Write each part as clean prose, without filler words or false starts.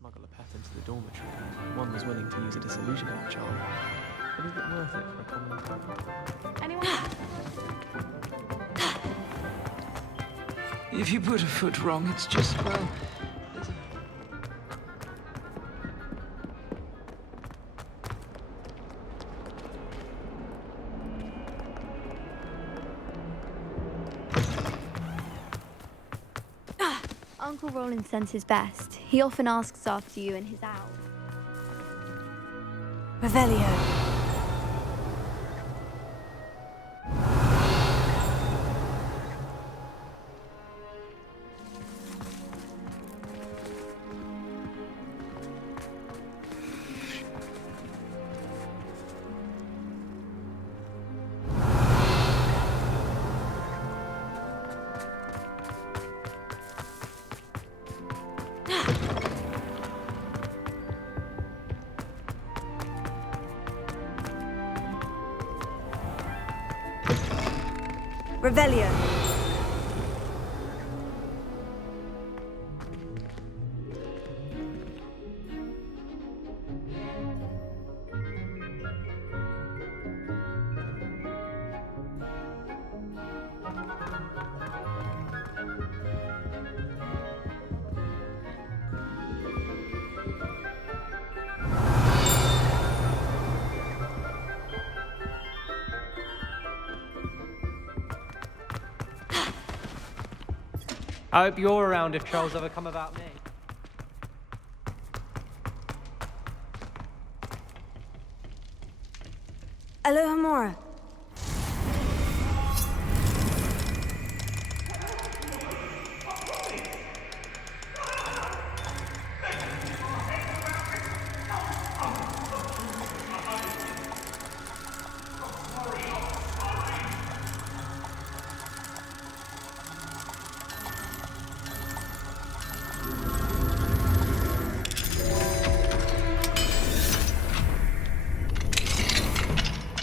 Smuggle a pet into the dormitory, and one was willing to use a disillusionment charm. But is it worth it for a common pet? Anyone? If you put a foot wrong, it's just, well... Uncle Roland sends his best. He often asks after you and his owl. Revelio. Revelio. I hope you're around if trolls ever come about me. Alohomora.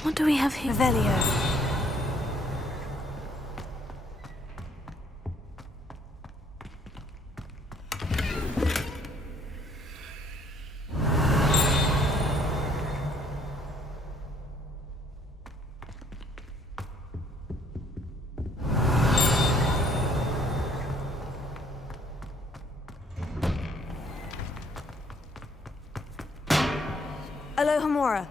What do we have here? Revelio. Alohomora.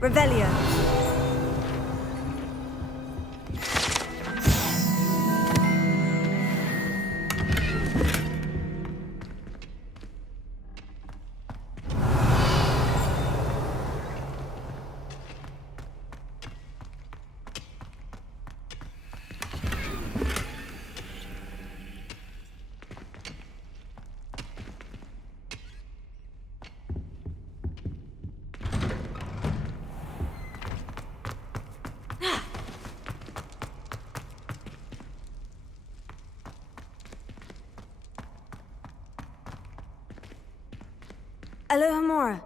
Revelio. Alohomora.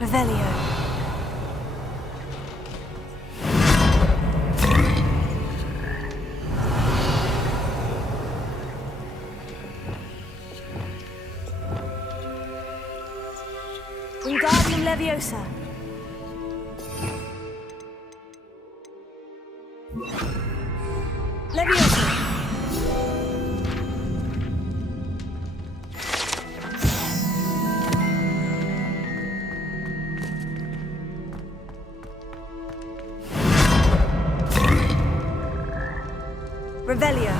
Revelio. Wingardium Leviosa. Leviosa. Revelio.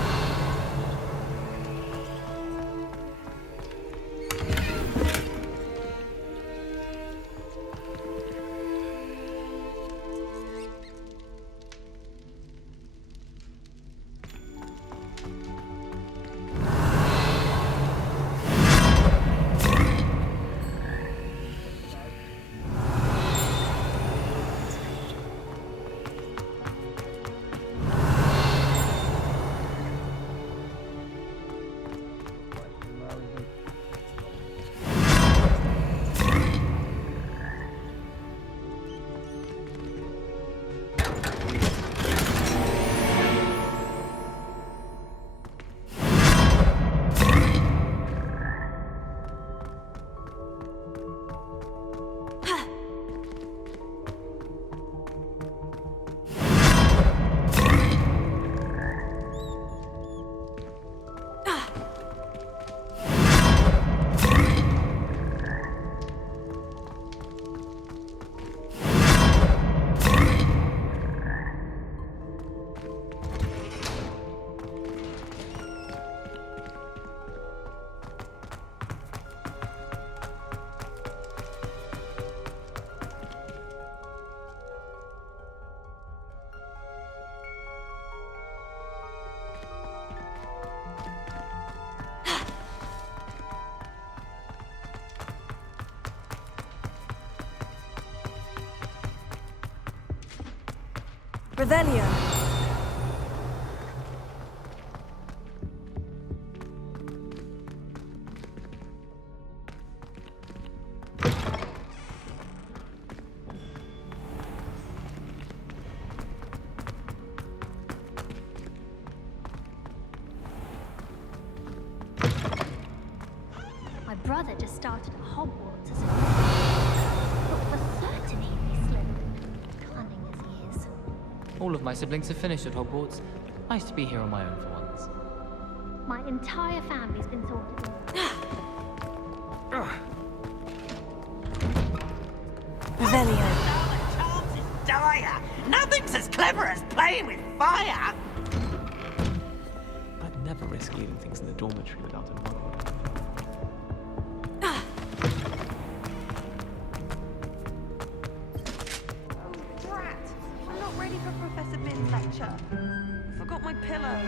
Revelio. My brother just started at Hogwarts as a but for certain he'd be slim, cunning as he is. All of my siblings have finished at Hogwarts. Nice to be here on my own for once. My entire family's been sorted in. Revelio. Chance is dire. Nothing's as clever as playing with fire. I'd never risk leaving things in the dormitory without a mother. Brat! I'm not ready for Professor Bin's lecture. Forgot my pillow.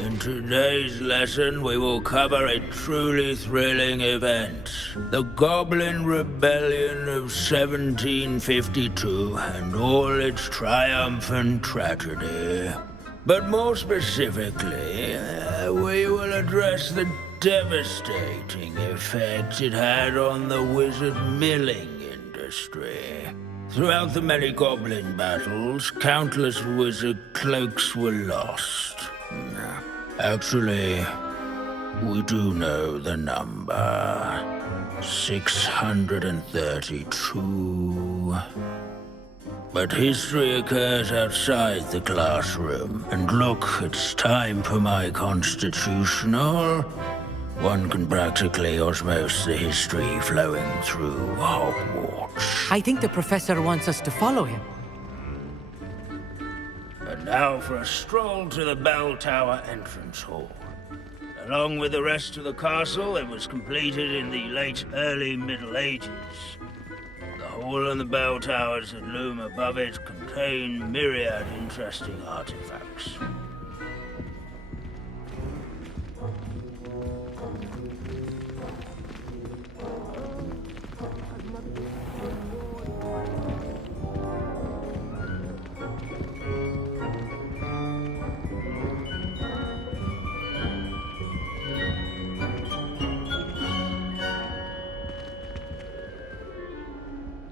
In today's lesson, we will cover a truly thrilling event. The Goblin Rebellion of 1752 and all its triumphant tragedy. But more specifically, we will address the devastating effect it had on the wizard milling industry. Throughout the many goblin battles, countless wizard cloaks were lost. Actually, we do know the number. 632. But history occurs outside the classroom. And look, it's time for my constitutional. One can practically osmose the history flowing through Hogwarts. I think the professor wants us to follow him. And now for a stroll to the bell tower entrance hall. Along with the rest of the castle, it was completed in the late early Middle Ages. The hall and the bell towers that loom above it contain myriad interesting artifacts.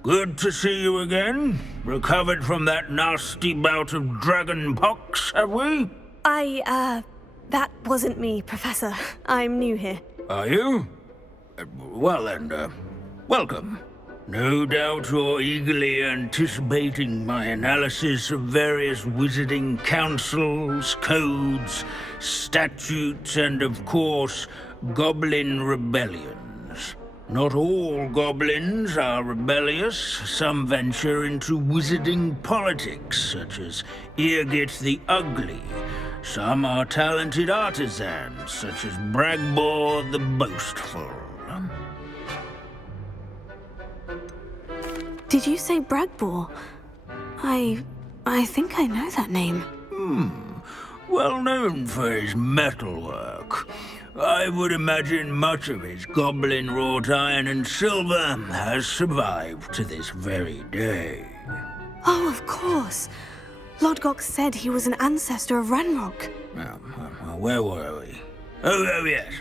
Good to see you again. Recovered from that nasty bout of dragon pox, have we? That wasn't me, Professor. I'm new here. Are you? Well then, welcome. No doubt you're eagerly anticipating my analysis of various wizarding councils, codes, statutes, and of course, goblin rebellions. Not all goblins are rebellious. Some venture into wizarding politics, such as Eargit the Ugly. Some are talented artisans, such as Bragbor the Boastful. Did you say Bragbor? I think I know that name. Well known for his metalwork. I would imagine much of his goblin-wrought iron and silver has survived to this very day. Oh, of course. Lodgok said he was an ancestor of Ranrock. Where were we? Oh yes.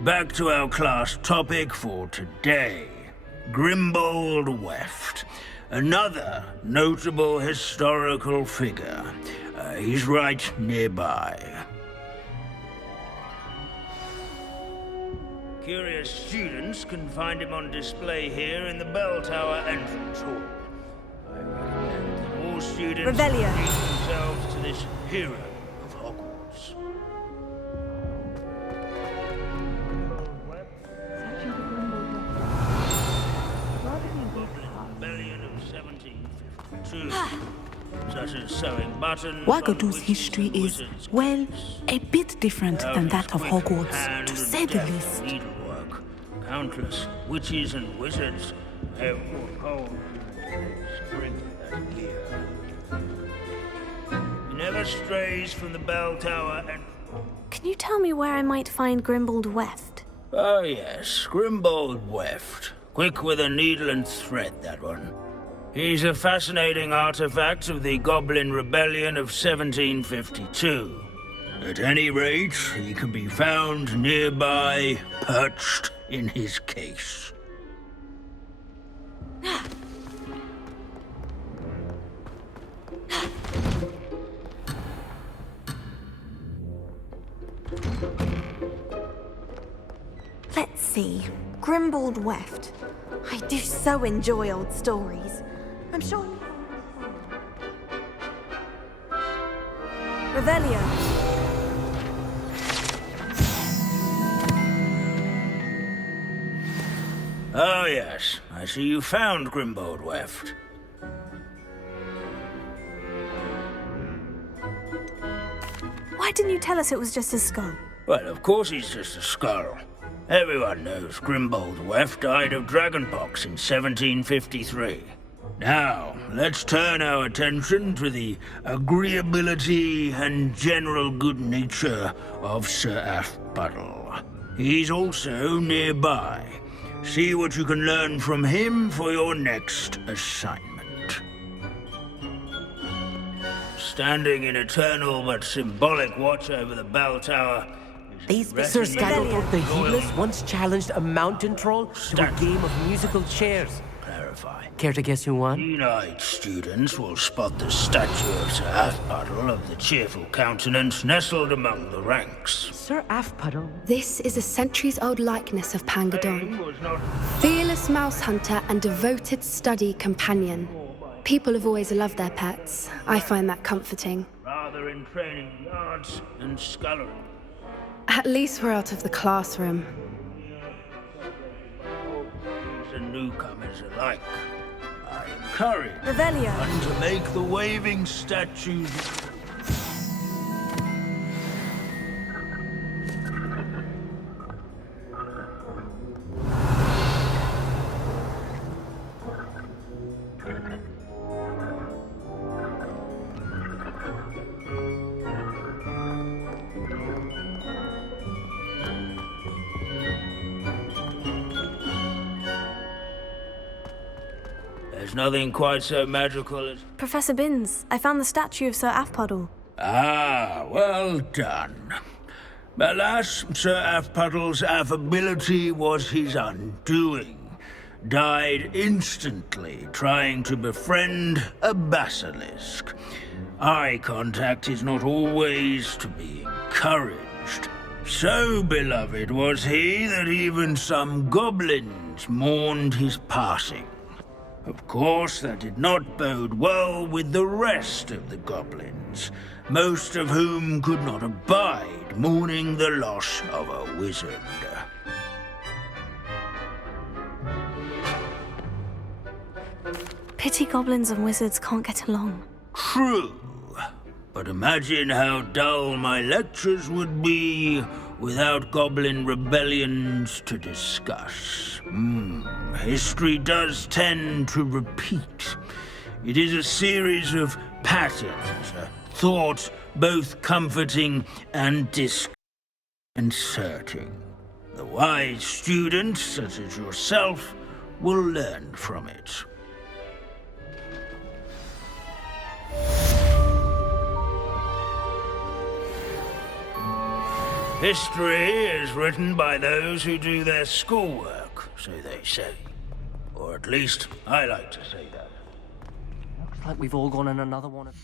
Back to our class topic for today. Grimbold Weft. Another notable historical figure. He's right nearby. Curious students can find him on display here in the bell tower entrance hall. I recommend that all students Revelio. introduce themselves to this hero of Hogwarts. Rebellion of 1752. Such as sewing buttons. Wagadu's history is, well, a bit different than that of Hogwarts, to say the least. Needlework. Countless witches and wizards have foretold spring that year. He never strays from the bell tower and... Can you tell me where I might find Grimbold Weft? Oh yes, Grimbold Weft. Quick with a needle and thread, that one. He's a fascinating artifact of the Goblin Rebellion of 1752. At any rate, he can be found nearby, perched in his case. Let's see. Grimbold Weft. I do so enjoy old stories. I'm sure... Revelio. Oh yes, I see you found Grimbold Weft. Why didn't you tell us it was just a skull? Well, of course he's just a skull. Everyone knows Grimbold Weft died of dragonpox in 1753. Now, let's turn our attention to the agreeability and general good nature of Sir Aphbuttle. He's also nearby. See what you can learn from him for your next assignment. Standing in eternal but symbolic watch over the bell tower... Sir Scandalthorpe the Heedless once challenged a mountain troll to a game of musical chairs. Clarify. Care to guess who won? Keen-eyed students will spot the statue of Sir Aphbuttle of the cheerful countenance nestled among the ranks. Sir Aphbuttle? This is a centuries-old likeness of Pangadon. Was not Fearless mouse hunter and devoted study companion. People have always loved their pets. I find that comforting. rather in training in arts and scullery. At least we're out of the classroom. And newcomers alike. I encourage Revelio. one to make the waving statues. there's nothing quite so magical as... Professor Binns, I found the statue of Sir Afpuddle. Ah, well done. Alas, Sir Afpuddle's affability was his undoing. Died instantly trying to befriend a basilisk. Eye contact is not always to be encouraged. So beloved was he that even some goblins mourned his passing. Of course, that did not bode well with the rest of the goblins, most of whom could not abide mourning the loss of a wizard. Pity goblins and wizards can't get along. True. But imagine how dull my lectures would be without goblin rebellions to discuss. History does tend to repeat. It is a series of patterns, a thought both comforting and disconcerting. The wise student, such as yourself, will learn from it. History is written by those who do their schoolwork, so they say. Or at least, I like to say that. Looks like we've all gone in another one of...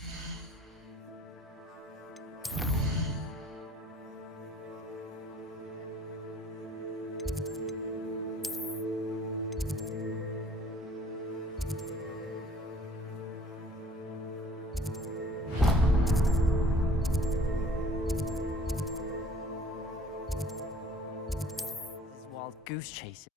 Wild goose chasing.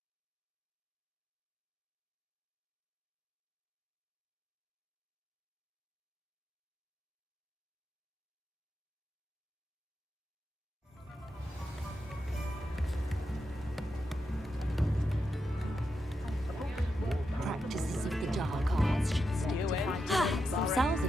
Practices of the dark arts should stick to fighting themselves.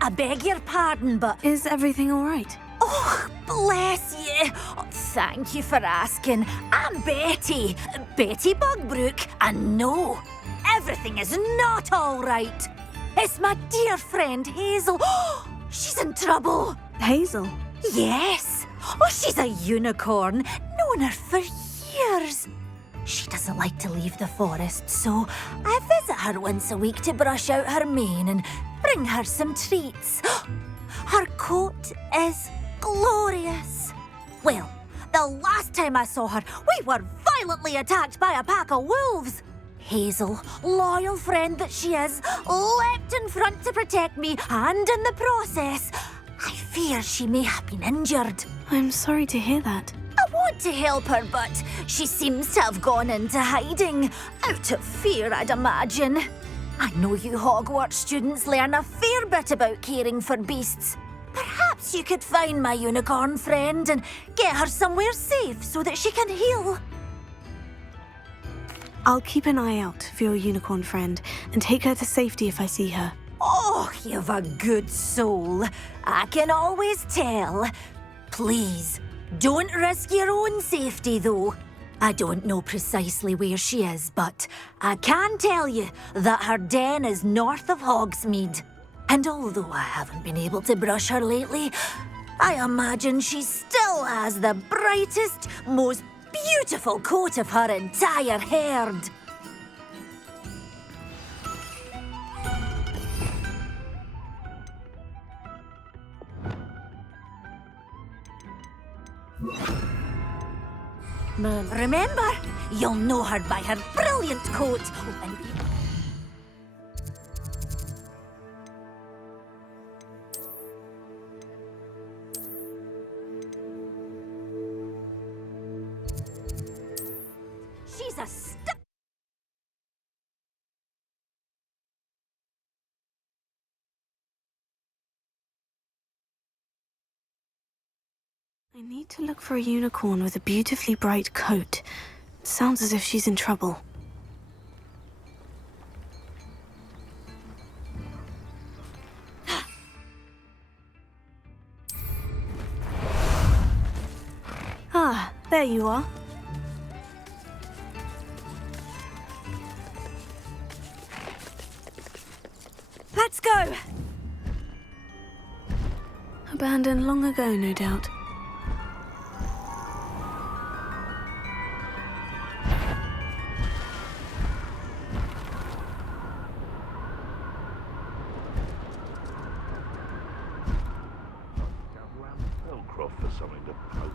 I beg your pardon, but... Is everything all right? Oh, bless you. Thank you for asking. I'm Betty. Betty Bugbrook. And no, everything is not all right. It's my dear friend Hazel. She's in trouble. Hazel? Yes. Oh, she's a unicorn. Known her for years. She doesn't like to leave the forest, so I visit her once a week to brush out her mane and bring her some treats. Her coat is glorious. Well, the last time I saw her, we were violently attacked by a pack of wolves. Hazel, loyal friend that she is, leapt in front to protect me, and in the process, I fear she may have been injured. I'm sorry to hear that. I want to help her, but she seems to have gone into hiding. Out of fear, I'd imagine. I know you Hogwarts students learn a fair bit about caring for beasts. Perhaps you could find my unicorn friend and get her somewhere safe so that she can heal. I'll keep an eye out for your unicorn friend and take her to safety if I see her. Oh, you've a good soul. I can always tell. Please, don't risk your own safety, though. I don't know precisely where she is, but I can tell you that her den is north of Hogsmeade. And although I haven't been able to brush her lately, I imagine she still has the brightest, most beautiful coat of her entire herd. Remember, you'll know her by her brilliant coat. She's a I need to look for a unicorn with a beautifully bright coat. Sounds as if she's in trouble. Ah, there you are. go! Abandoned long ago, no doubt. For something to poach.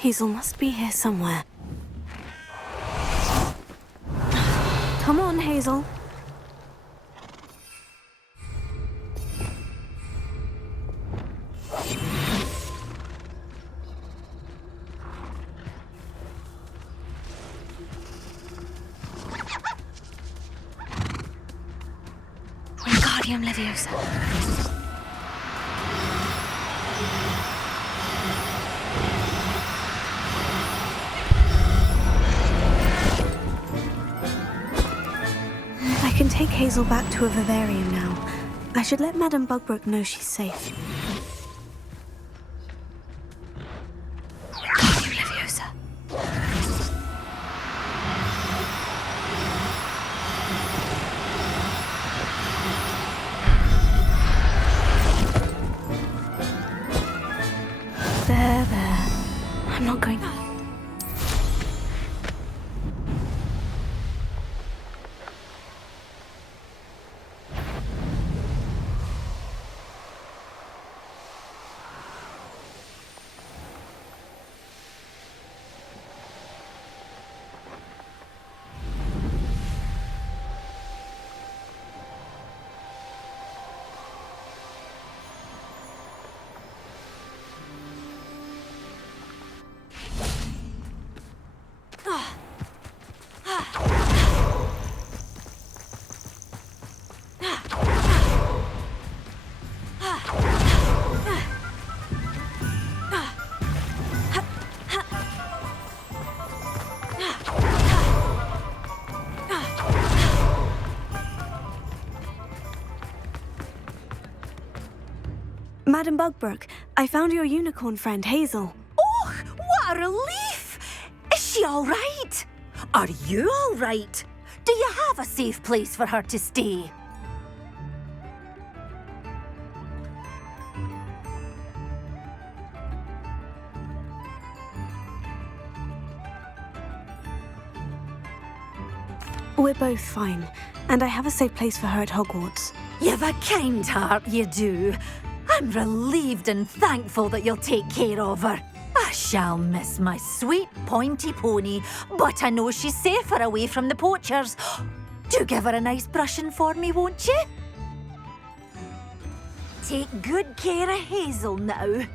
Hazel must be here somewhere. Come on, Hazel. Wingardium Leviosa. I can take Hazel back to a vivarium now. I should let Madame Bugbrook know she's safe. Wingardium Leviosa. There. I'm not going... Madame Bugbrook, I found your unicorn friend, Hazel. Oh, what a relief! Is she all right? Are you all right? Do you have a safe place for her to stay? We're both fine, and I have a safe place for her at Hogwarts. You've a kind heart, you do. I'm relieved and thankful that you'll take care of her. I shall miss my sweet pointy pony, but I know she's safer away from the poachers. Do give her a nice brushing for me, won't you? Take good care of Hazel now.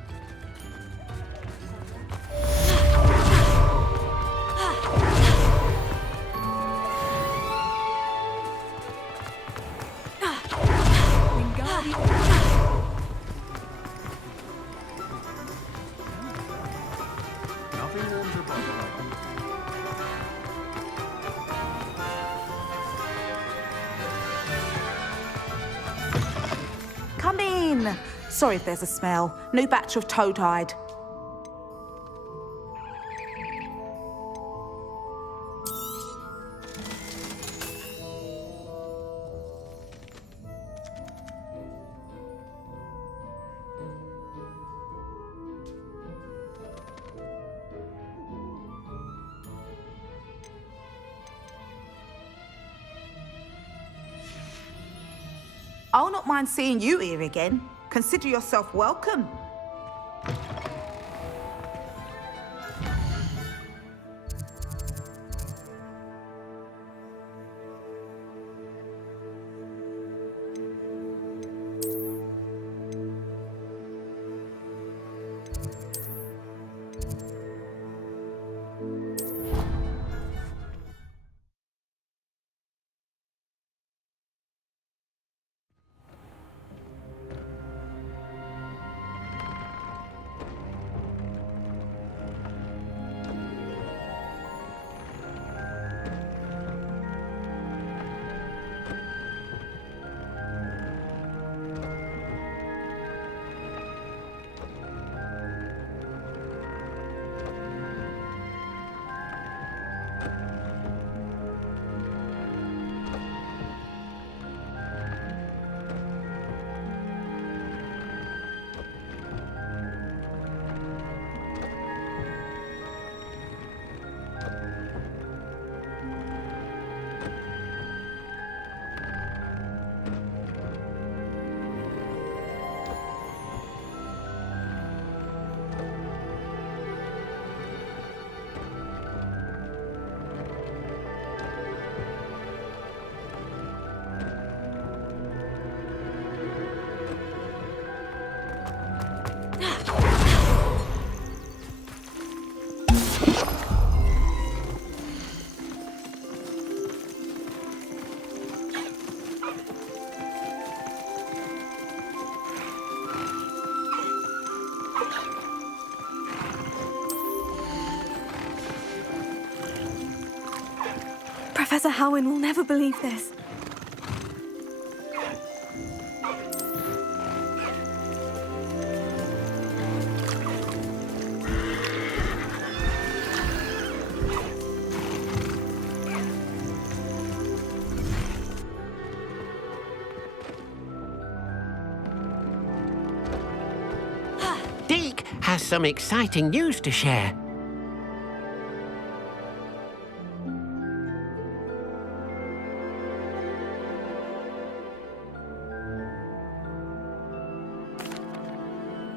Come in. Sorry if there's a smell. New batch of toad-hide. I'll not mind seeing you here again. Consider yourself welcome. Professor Halwyn will never believe this. Deke has some exciting news to share.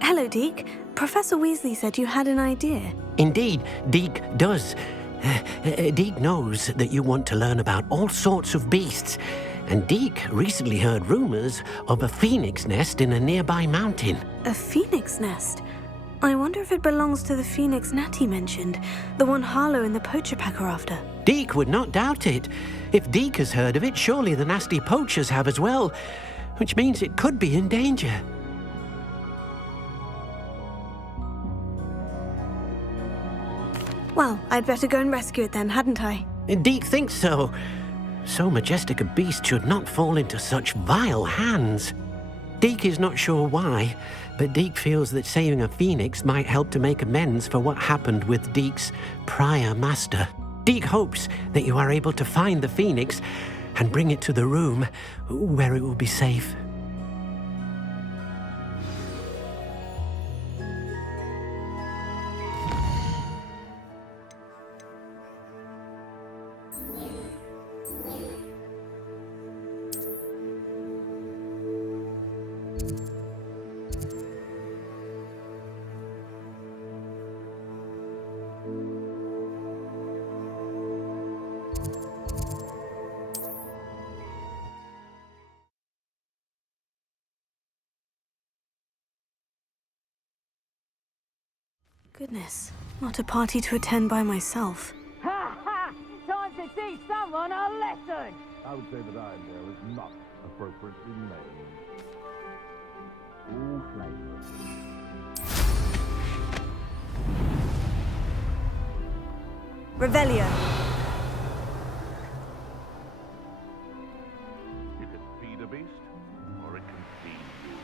Hello, Deke. Professor Weasley said you had an idea. Indeed, Deke does. Deke knows that you want to learn about all sorts of beasts, and Deke recently heard rumors of a phoenix nest in a nearby mountain. A phoenix nest? I wonder if it belongs to the phoenix Natty mentioned, the one Harlow and the poacher pack are after. Deke would not doubt it. If Deke has heard of it, surely the nasty poachers have as well, which means it could be in danger. Well, I'd better go and rescue it then, hadn't I? Deke thinks so. So majestic a beast should not fall into such vile hands. Deke is not sure why, but Deke feels that saving a phoenix might help to make amends for what happened with Deke's prior master. Deke hopes that you are able to find the phoenix and bring it to the room where it will be safe. Goodness, not a party to attend by myself. Ha ha! Time to teach someone a lesson! I would say that Irondale is not appropriately named. All flavors. Revelio. It can feed a beast, or it can feed you.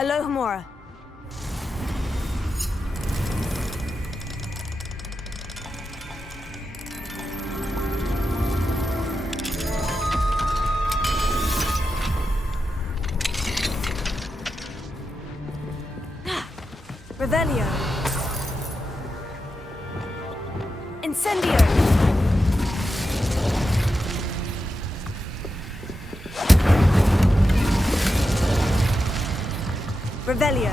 Alohomora. Revelio. Incendio. Revelio.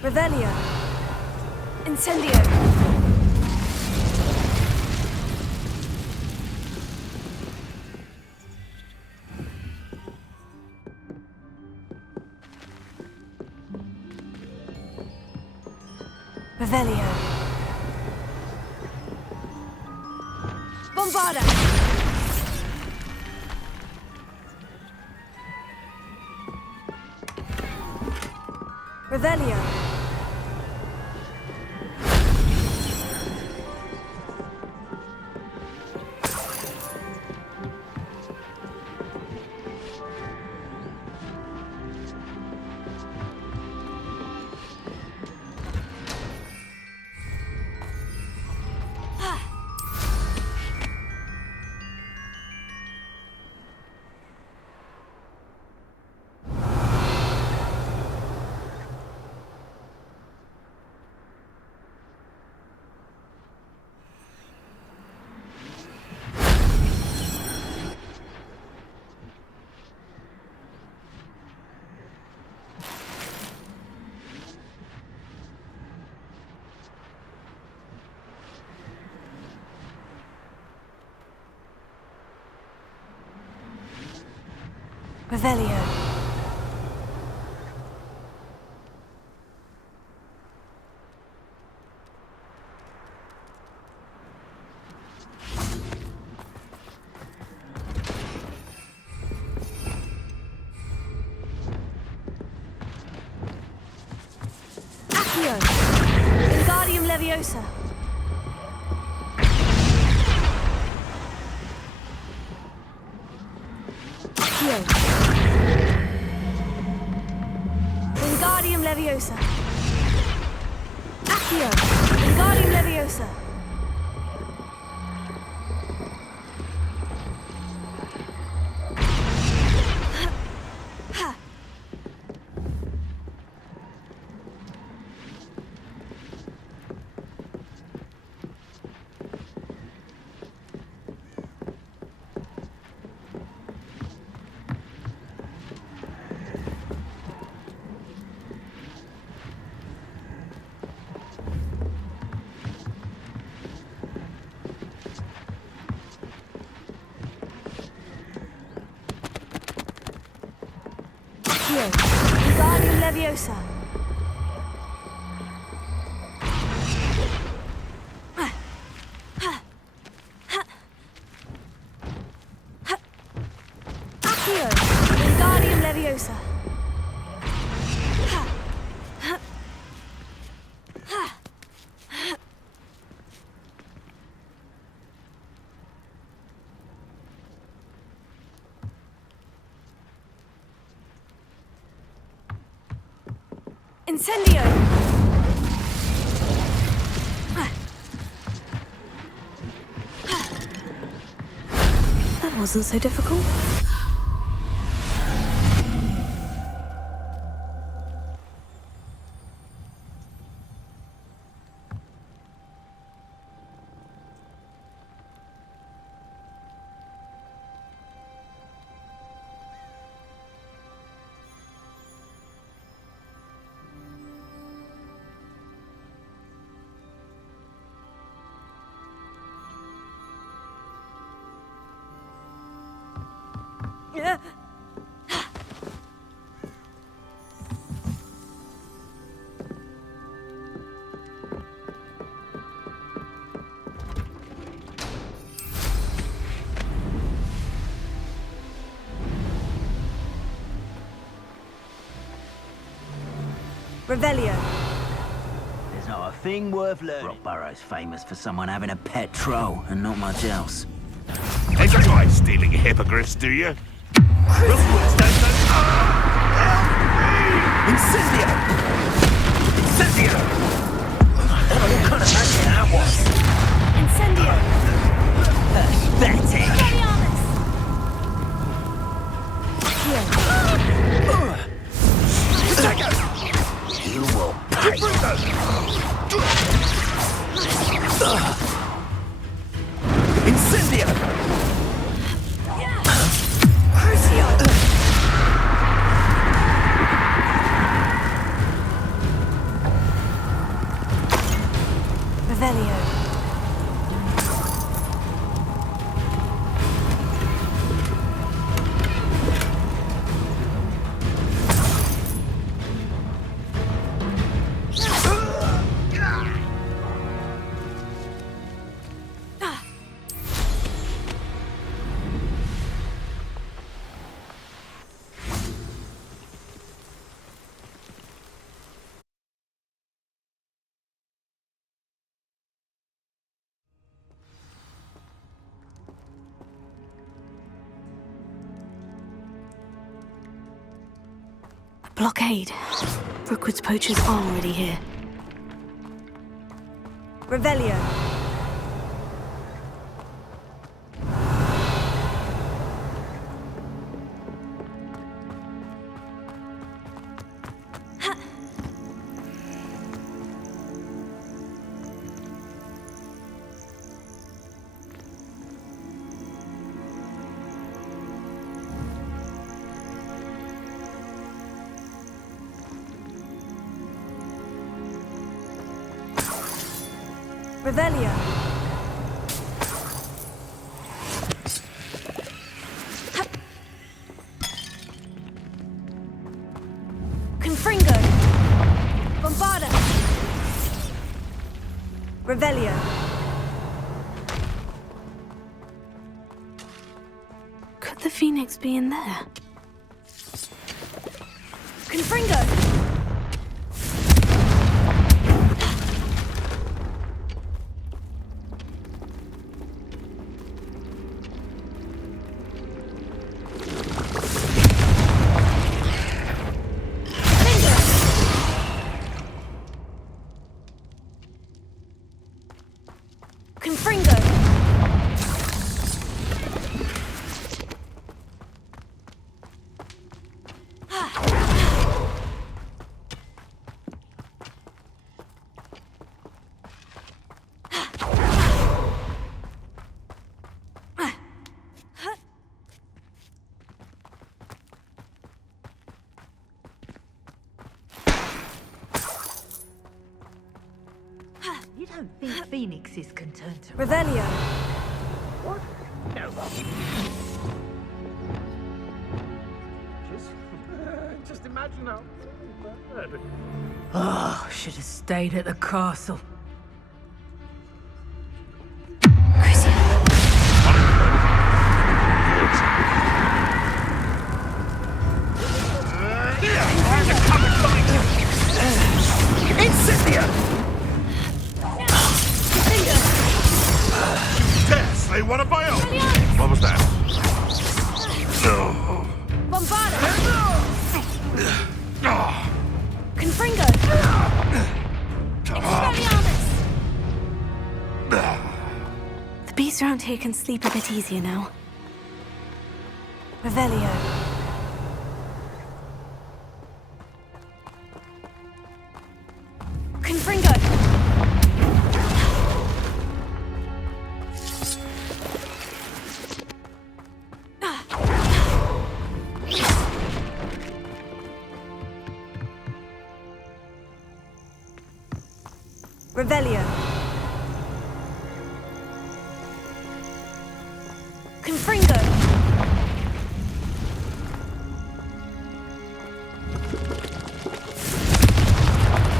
Revelio. Incendio. Revelio. Bombarda. Revelio. Revelio. Accio. Wingardium Leviosa. Accio. Wingardium Leviosa. Accio. Wingardium Leviosa. Wingardium Leviosa. Accio. Wingardium Leviosa. Incendio! That wasn't so difficult. Yeah. Revelio. There's not a thing worth learning. Rockborough's famous for someone having a pet troll and not much else. Ain't you like stealing hippogriffs, do you? Incendio! Incendio! What kind of magic that was? Incendio! Pathetic! You will pay! Incendio! Crucio! Revelio. Blockade. Rookwood's poachers are already here. Revelio. Revelio. Confringo! Bombarda! Revelio! Could the Phoenix be in there? Confringo! Confringo! You don't think Phoenixes can turn to... Revelio! What? No. Just imagine how bad. Oh, should have stayed at the castle. Incendia! Dare slay one of my own! What was that? No. Bombarda! Confringo! Expelliarmus! The beasts around here can sleep a bit easier now. Revelio! Confringo! Revelio! Confringo!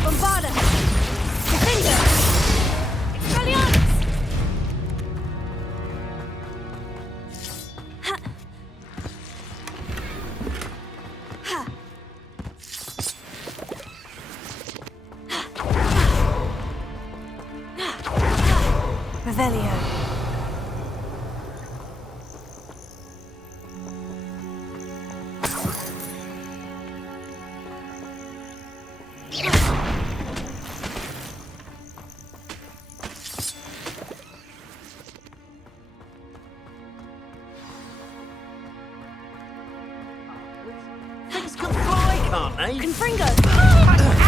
Bombarda! Confringo! Expelliarmus! Ha! Ha! Revelio. Things can fly, can't they? Confringo!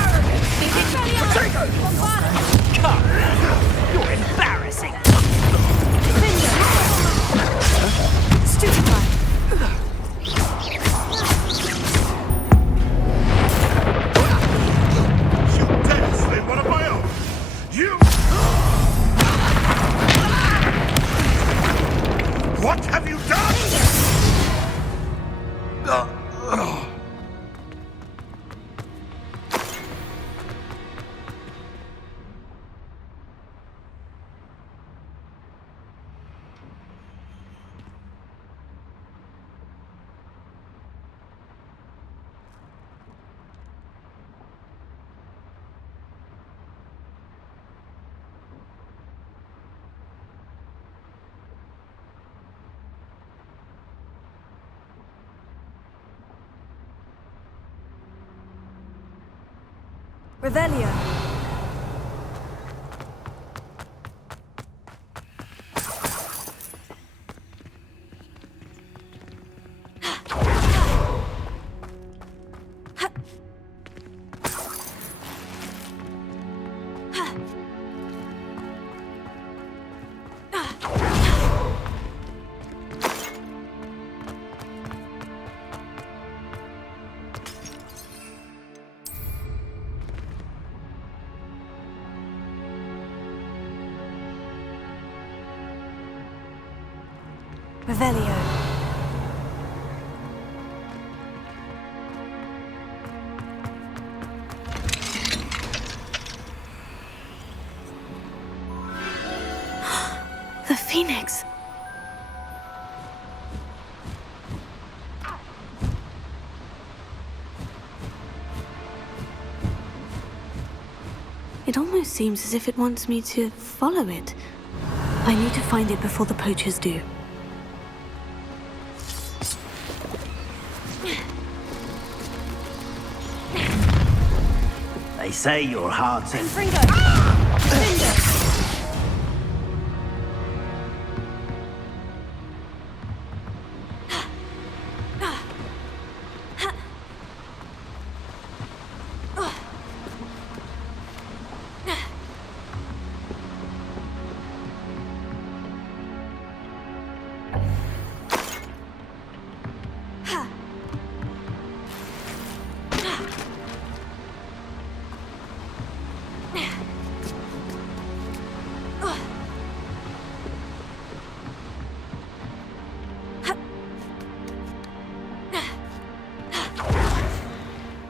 Arrogant! Expelliarmus! Bombarda! Cut! You're embarrassing! Stupefy! You dare slay one of my own! You... What have you done? Revelio. Revelio. phoenix. It almost seems as if it wants me to follow it. I need to find it before the poachers do. They say your heart's in...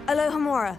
Alohomora.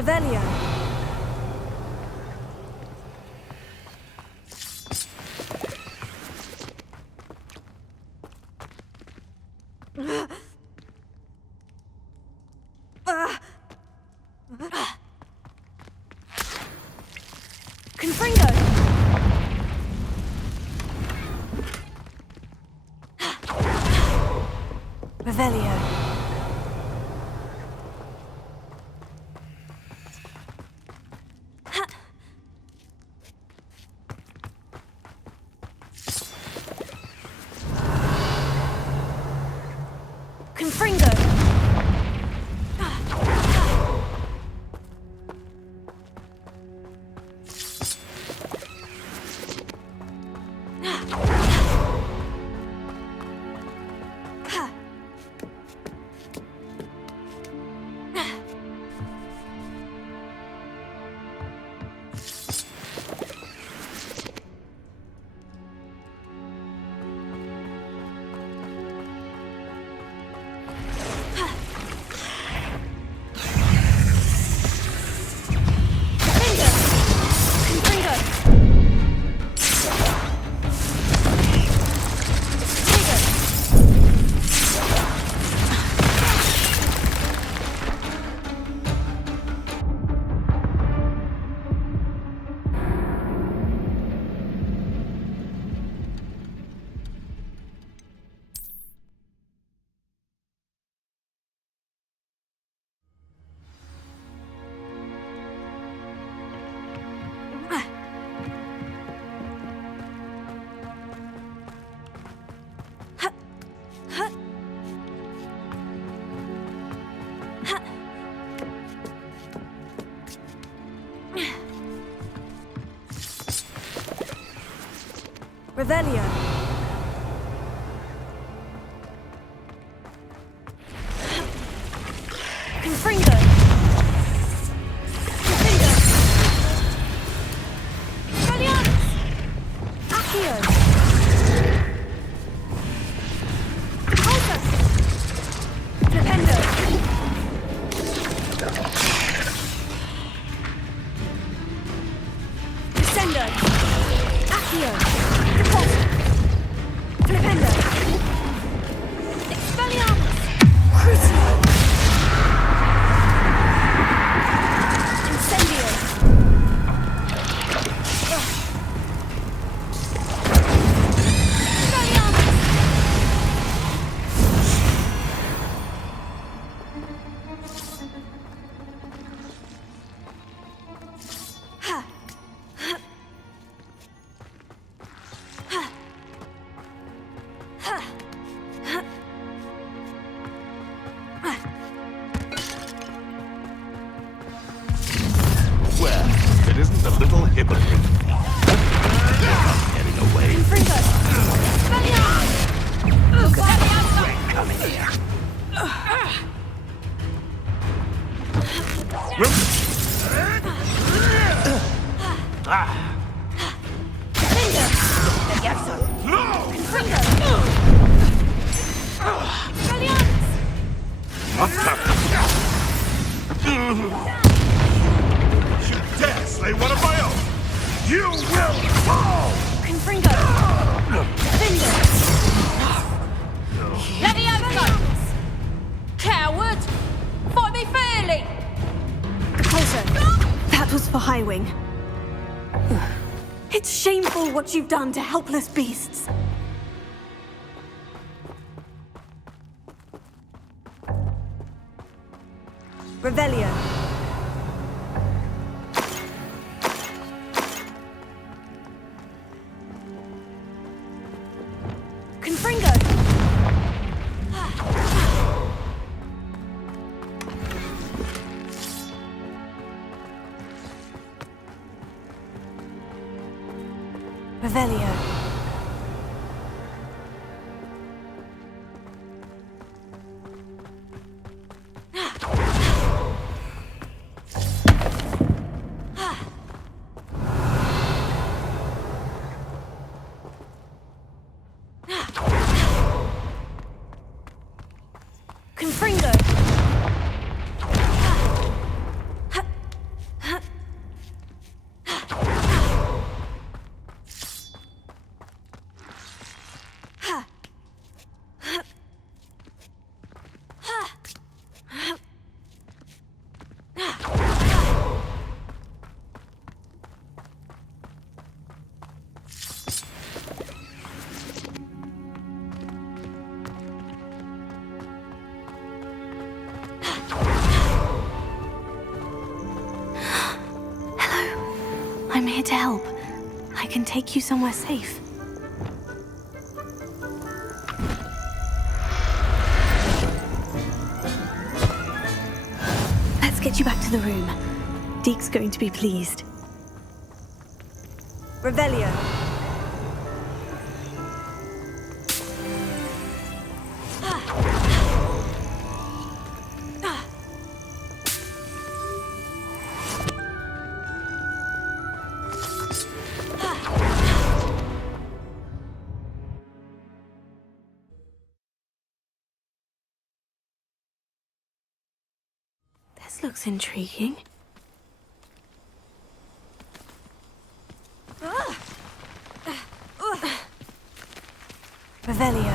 Revelio. Confringo. Revelio. Revelio. Confringo. Confringo. Gallianus. Accio. Altus. Flipendo. Descendo. Accio. Repulsor. Flipendo. Expelliarmus. Crucio. Incendio. Expelliarmus. Ha. Ha. Ha. Ha. Well, it isn't a little hypocrite. Getting away. Confringo. Expelliarmus. Look at that. Coming here. Confringo. Leviathan. Confringo. Expelliarmus. You dare slay one of my own! You will fall! Confringo. Defender. Levioso! Coward! Fight me fairly! Repulsor. That was for Highwing. It's shameful what you've done to helpless beasts. Revelio. Confringo. Revelio. Confringo. I'm here to help. I can take you somewhere safe. Let's get you back to the room. Deke's going to be pleased. Revelio. This looks intriguing. Revelio.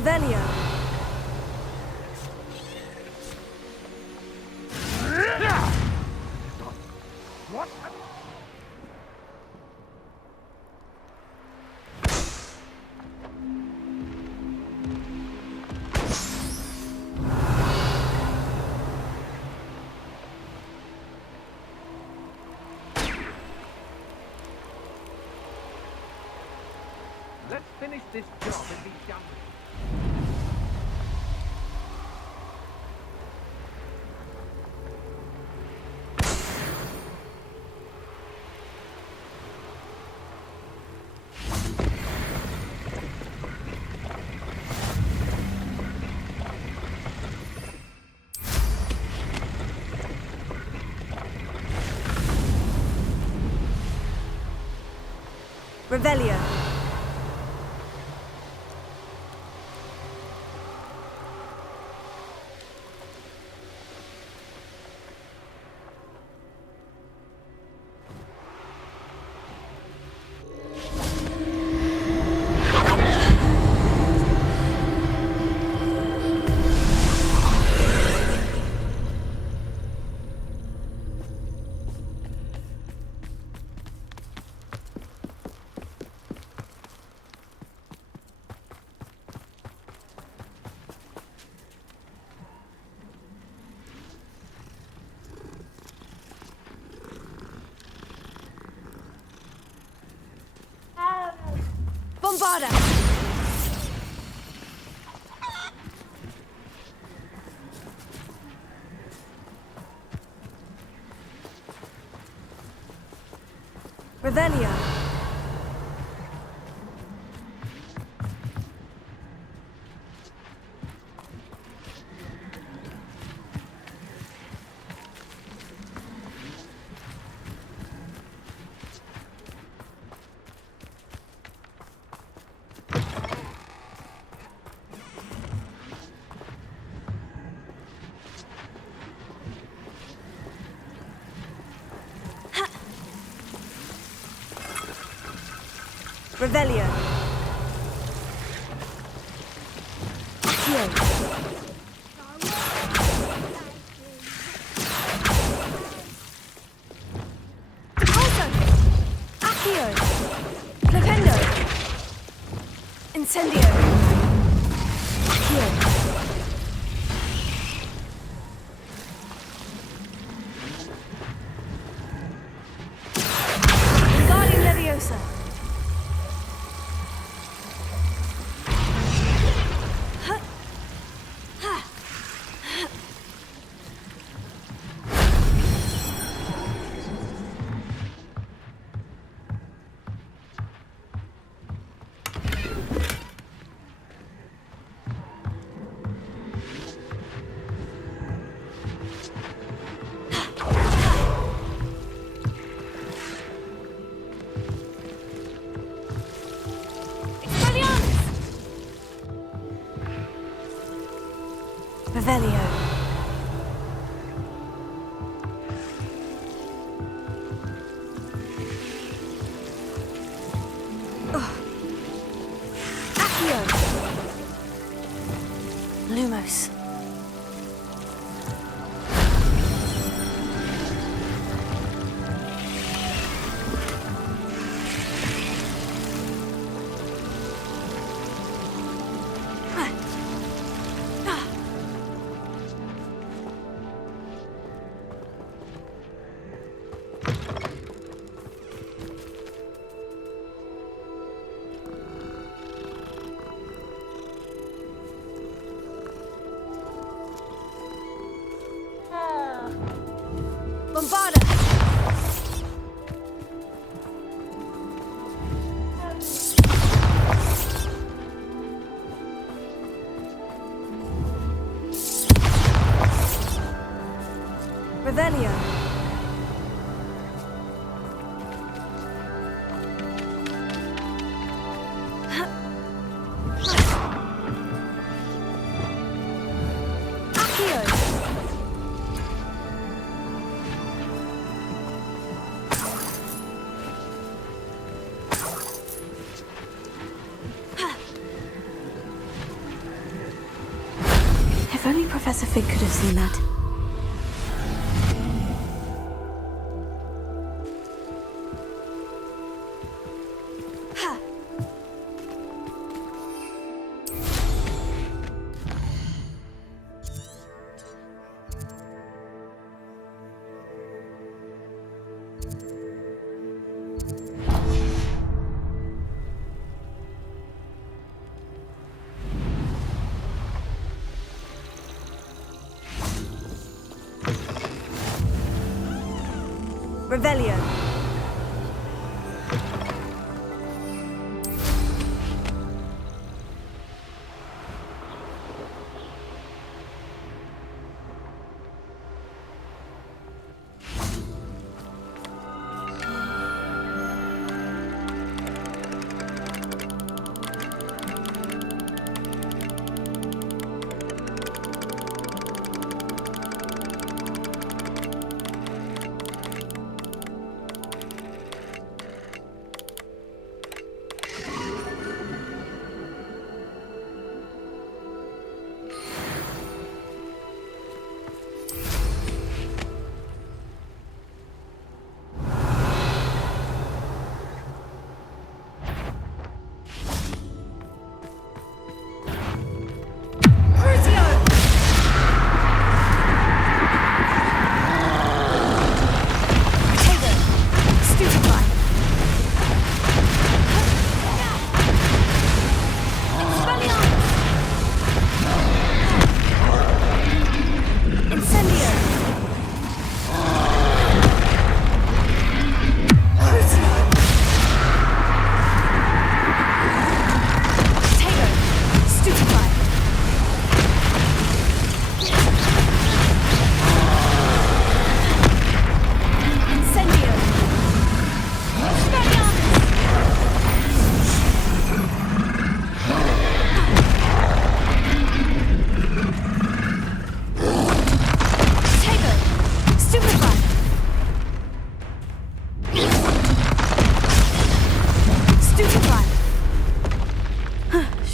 Revelio. What? Let's finish this job and be done with it. Revelio. Bombarda! Revelio. Revelio. Accio. Also. Accio. Flipendo. Incendio. Accio. Guardian Leviosa. Revelio. Accio. Lumos. Bombarda! Revelio. Accio. If only Professor Fig could have seen that. Revelio.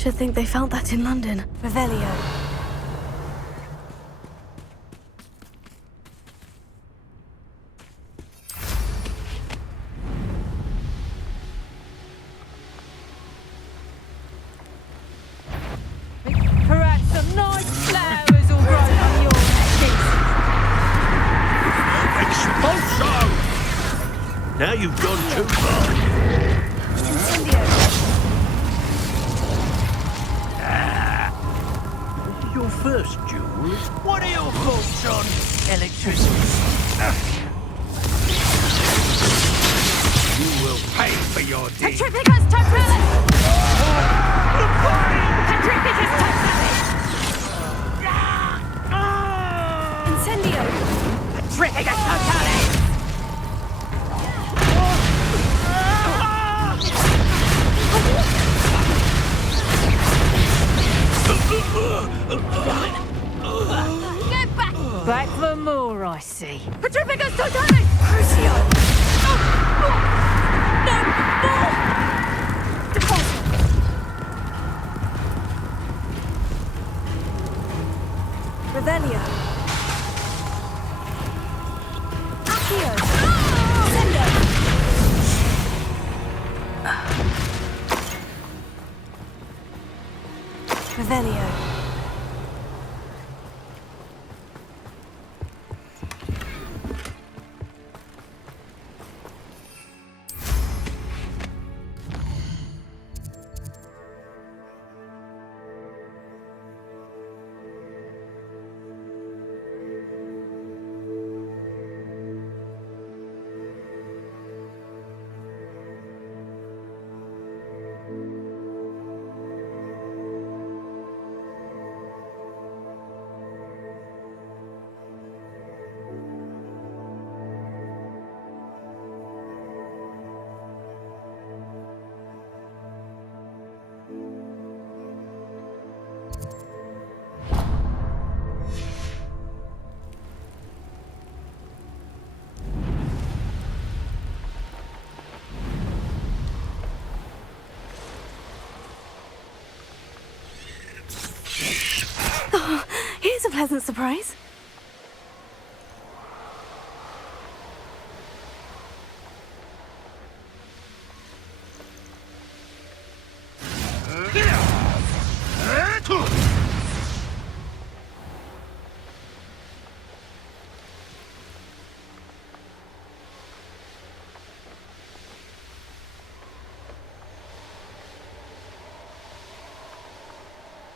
Should think they found that in London. Revelio. Perhaps some nice flowers will grow on your Expulso! Now you've gone too far. This is your first duel. What are your thoughts on electricity? You will pay for your deeds. Petrificus totalis! Petrificus totalis! Incendio! Petrificus totalis! Get back! Back for more, I see. Petrificus totalis! Crucio! Revelio. Accio. Sendo. Revelio. pleasant surprise.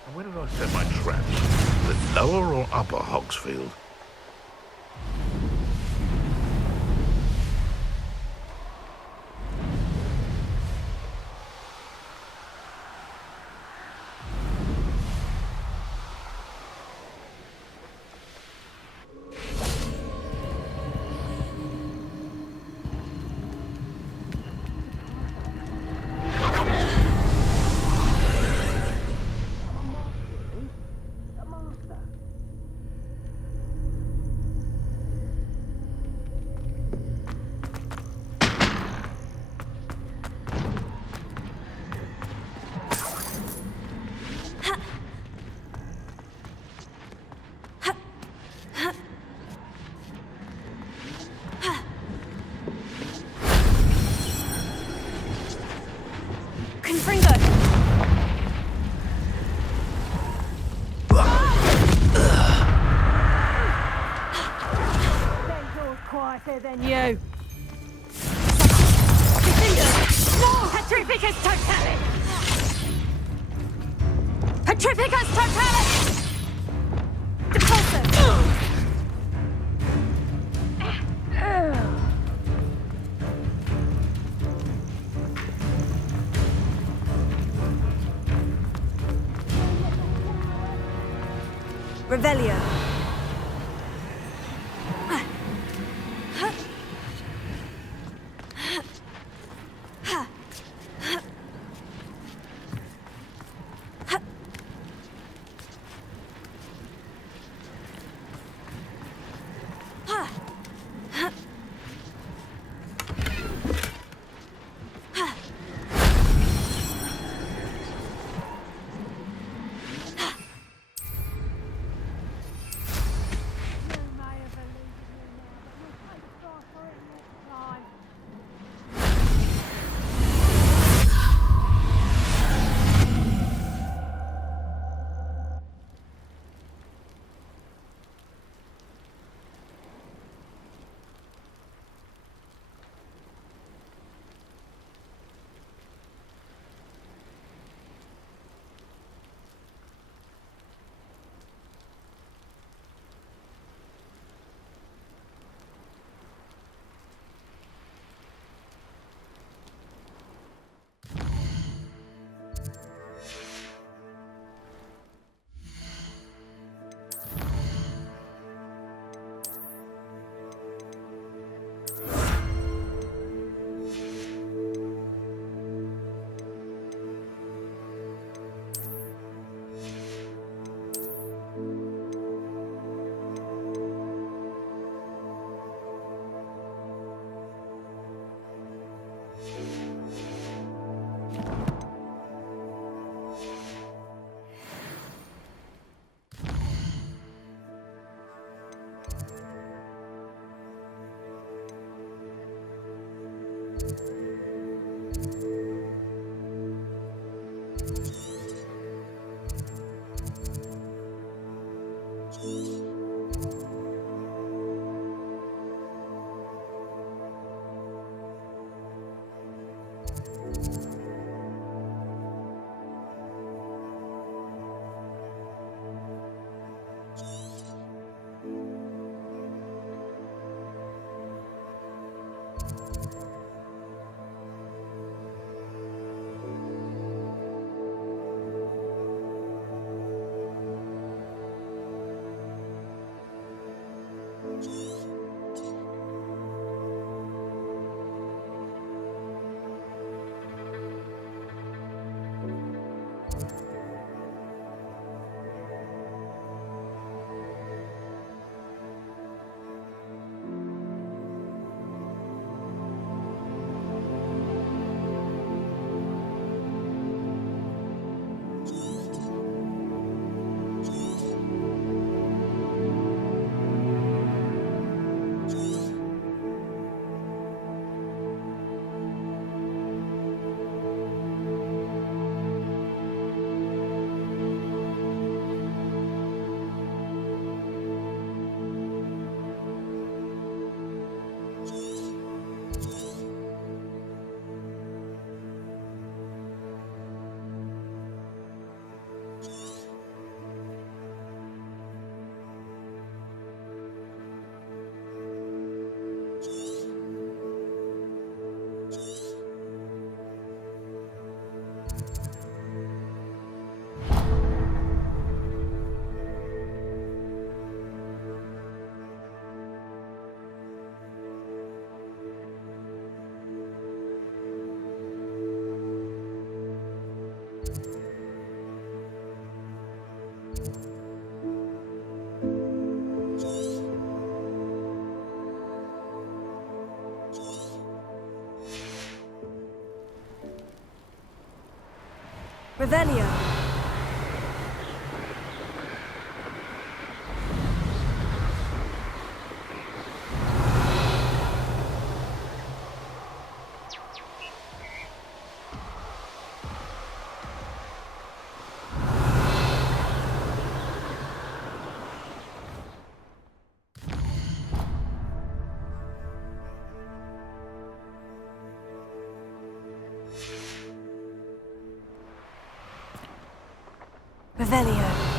And where did I set my traps? The lower or upper Hogsfield? Quieter than you. Petrificus totalis! Petrificus totalis! Depulso! Revelio. Revelio. Revelio.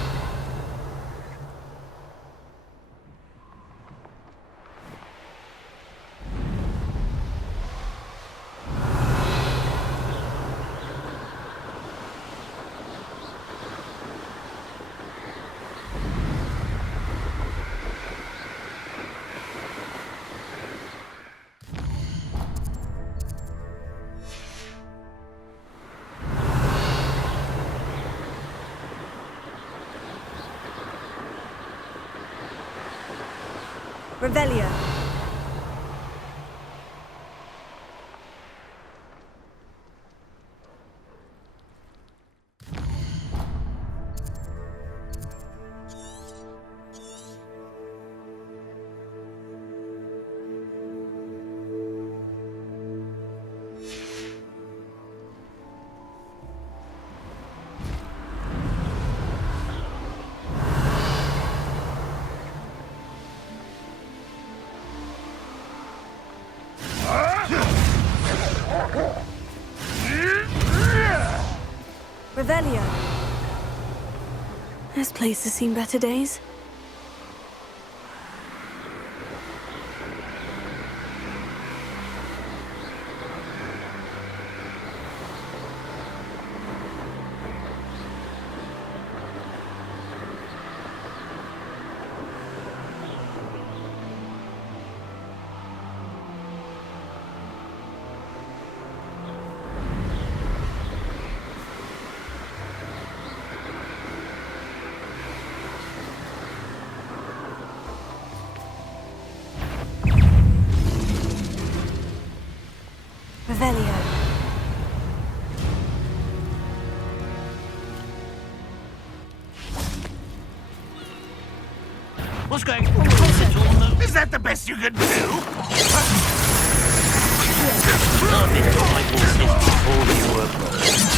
Revelio. Revelio. This place has seen better days. Revelio. What's going on? Is that the best you can do? I've been like this since before you were born.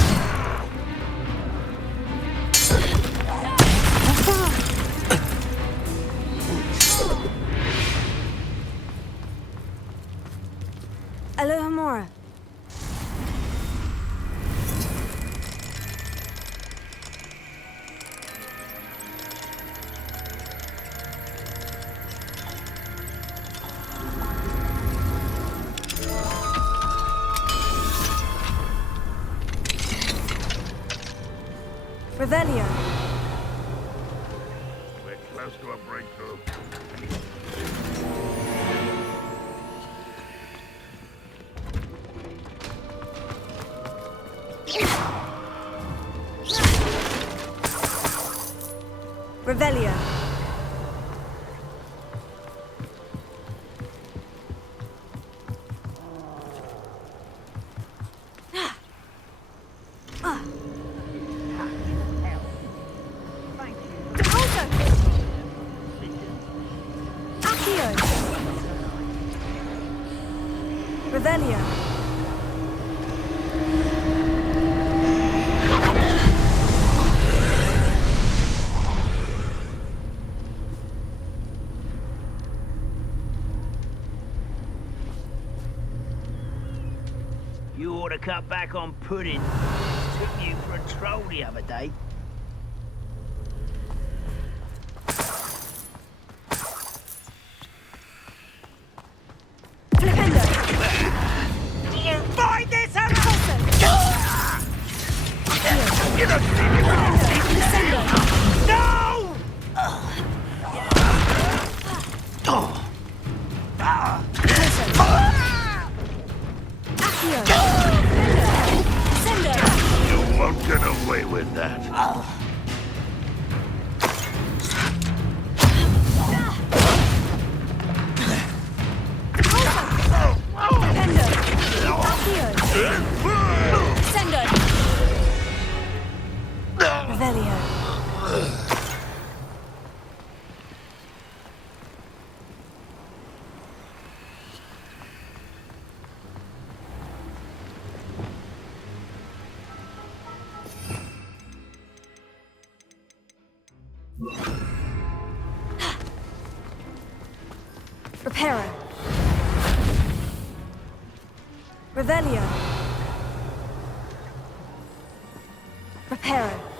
Alohomora. Revelio. We're close to a breakthrough. Revelio. Revelio. You ought to cut back on pudding. Took you for a troll the other day. Do you find this unwholesome? You don't No! You won't get away with that. Reparo. Revelio. Reparo.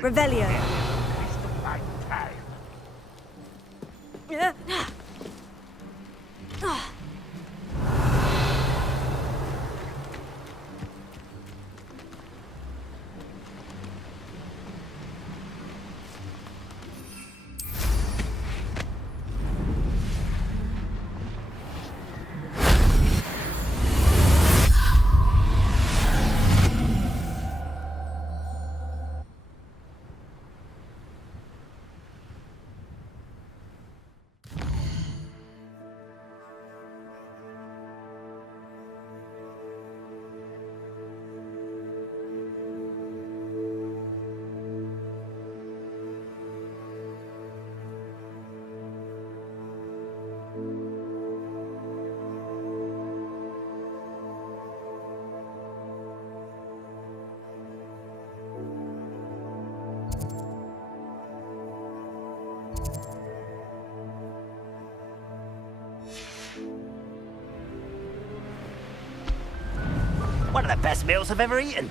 Revelio. One of the best meals I've ever eaten.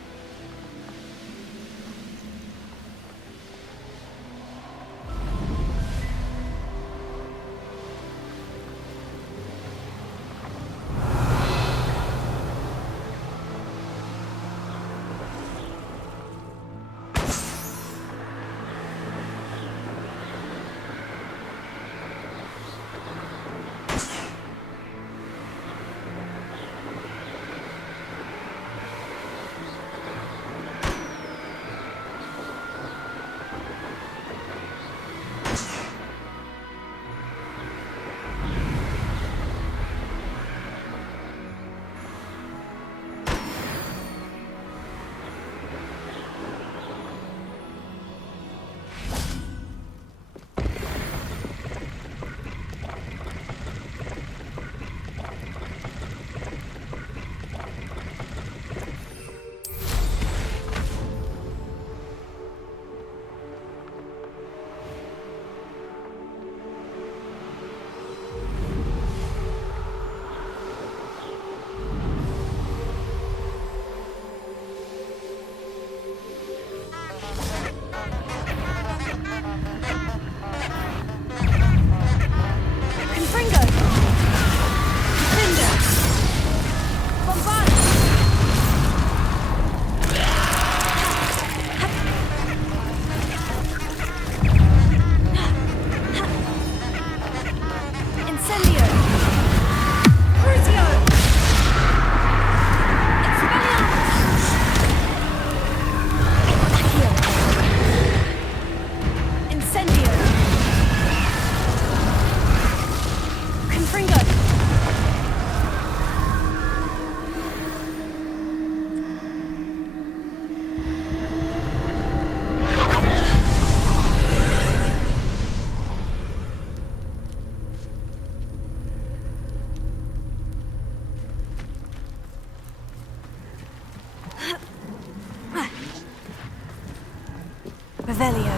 Revelio.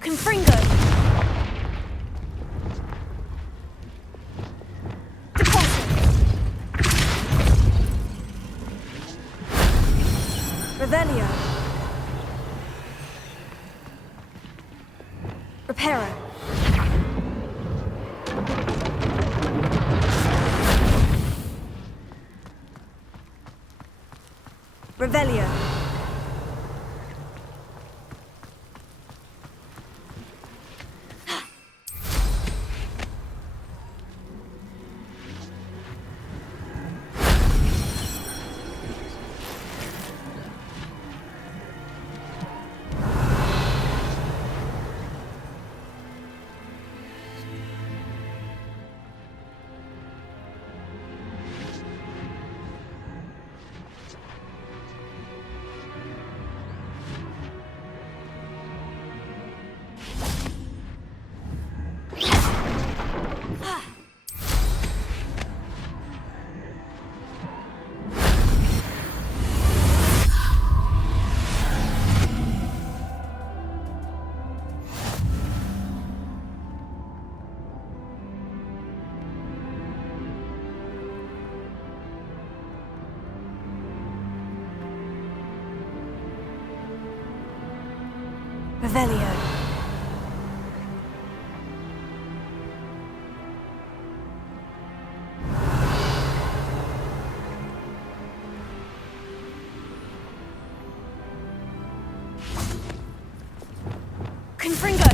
Confringo. Deposit. Revelio. Reparo. Revelio. Revelio. Confringo!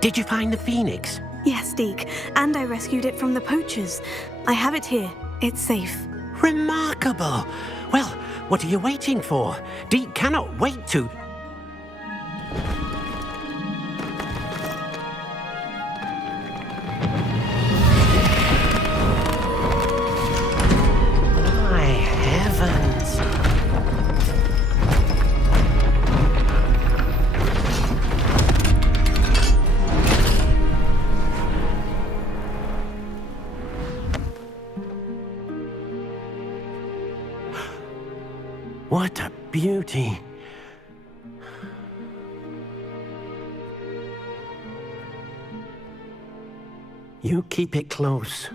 Did you find the phoenix? Yes, Deke, and I rescued it from the poachers. I have it here. It's safe. Remarkable! Well, what are you waiting for? Deke cannot wait to... My heavens! What a beauty! You keep it close.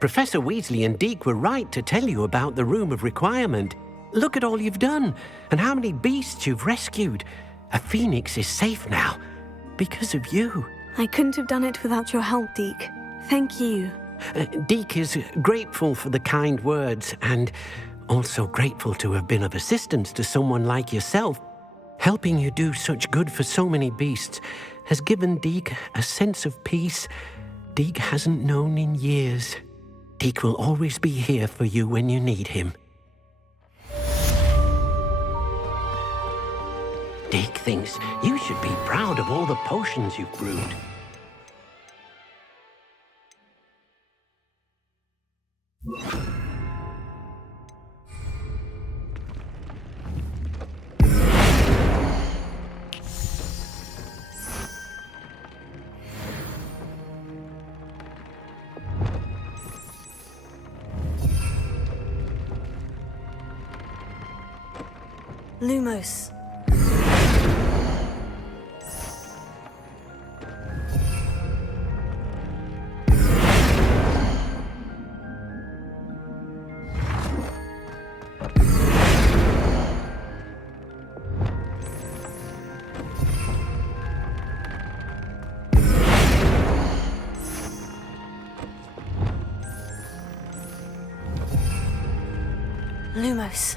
Professor Weasley and Deke were right to tell you about the Room of Requirement. Look at all you've done, and how many beasts you've rescued. A phoenix is safe now, because of you. I couldn't have done it without your help, Deke. Thank you. Deke is grateful for the kind words, and also grateful to have been of assistance to someone like yourself. Helping you do such good for so many beasts has given Deke a sense of peace Deke hasn't known in years. Deke will always be here for you when you need him. Deke thinks you should be proud of all the potions you've brewed. Lumos. Lumos.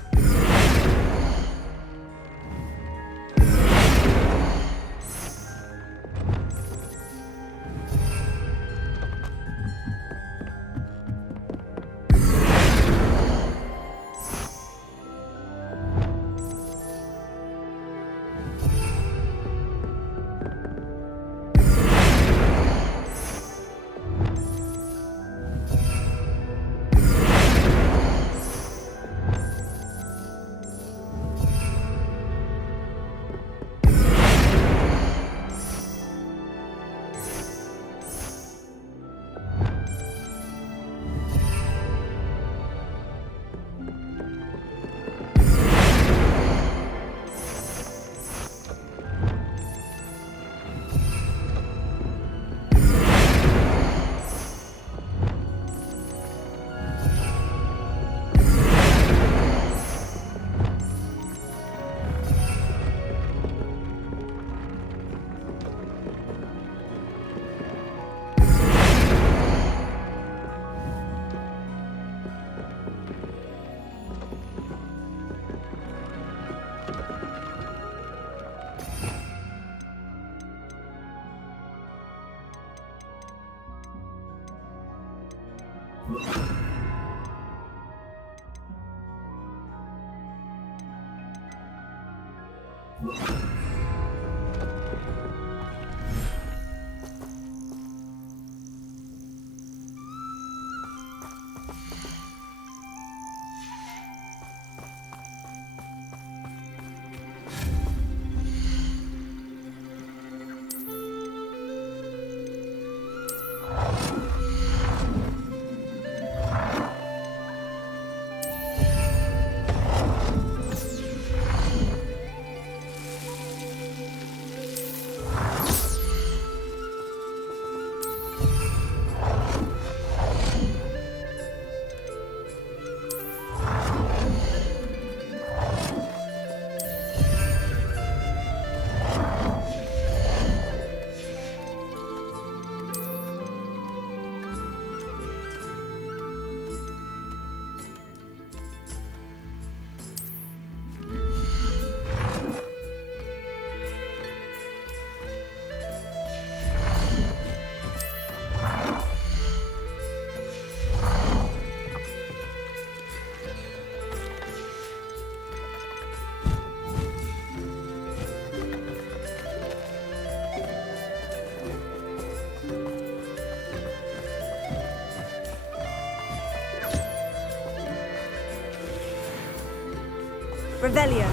Revelio.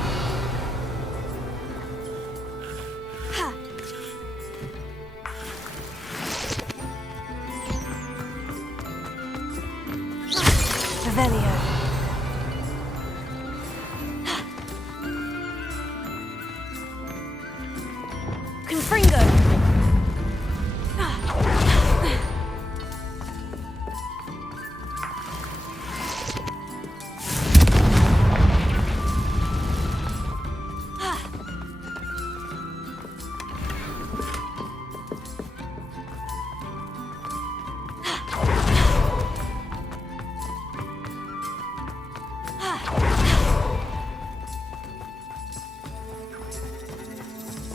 Revelio. Confringo.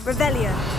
Revelio.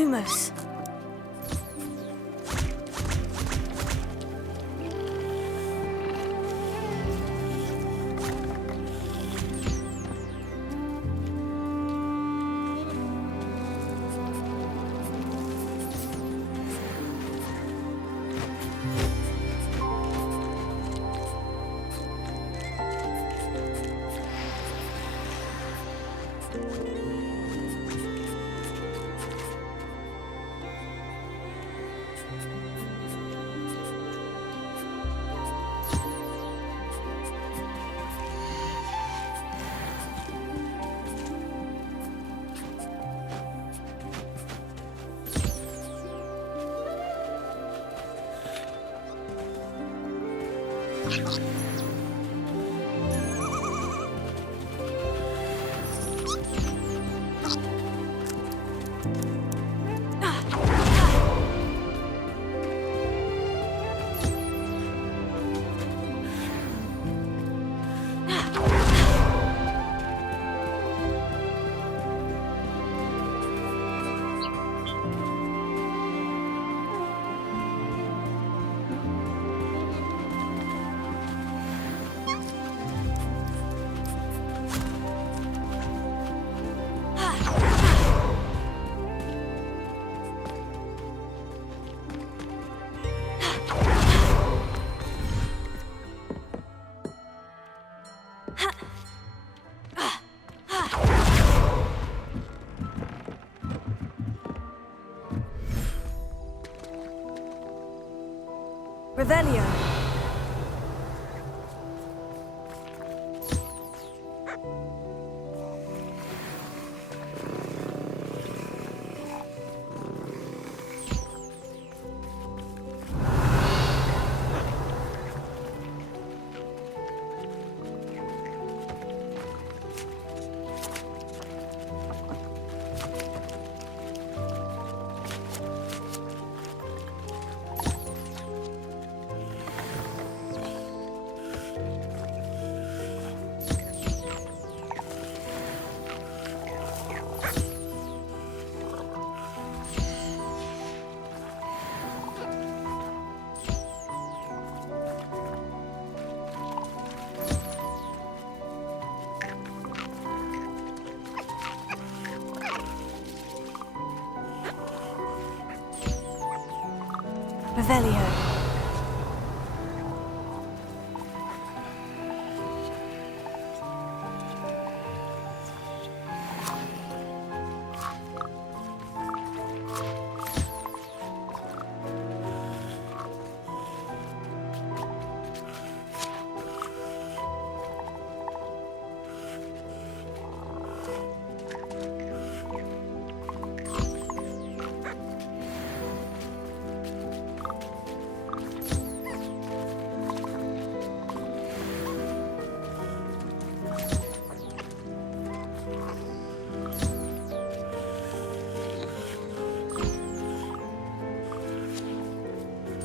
Lumos. Revelio. Revelio.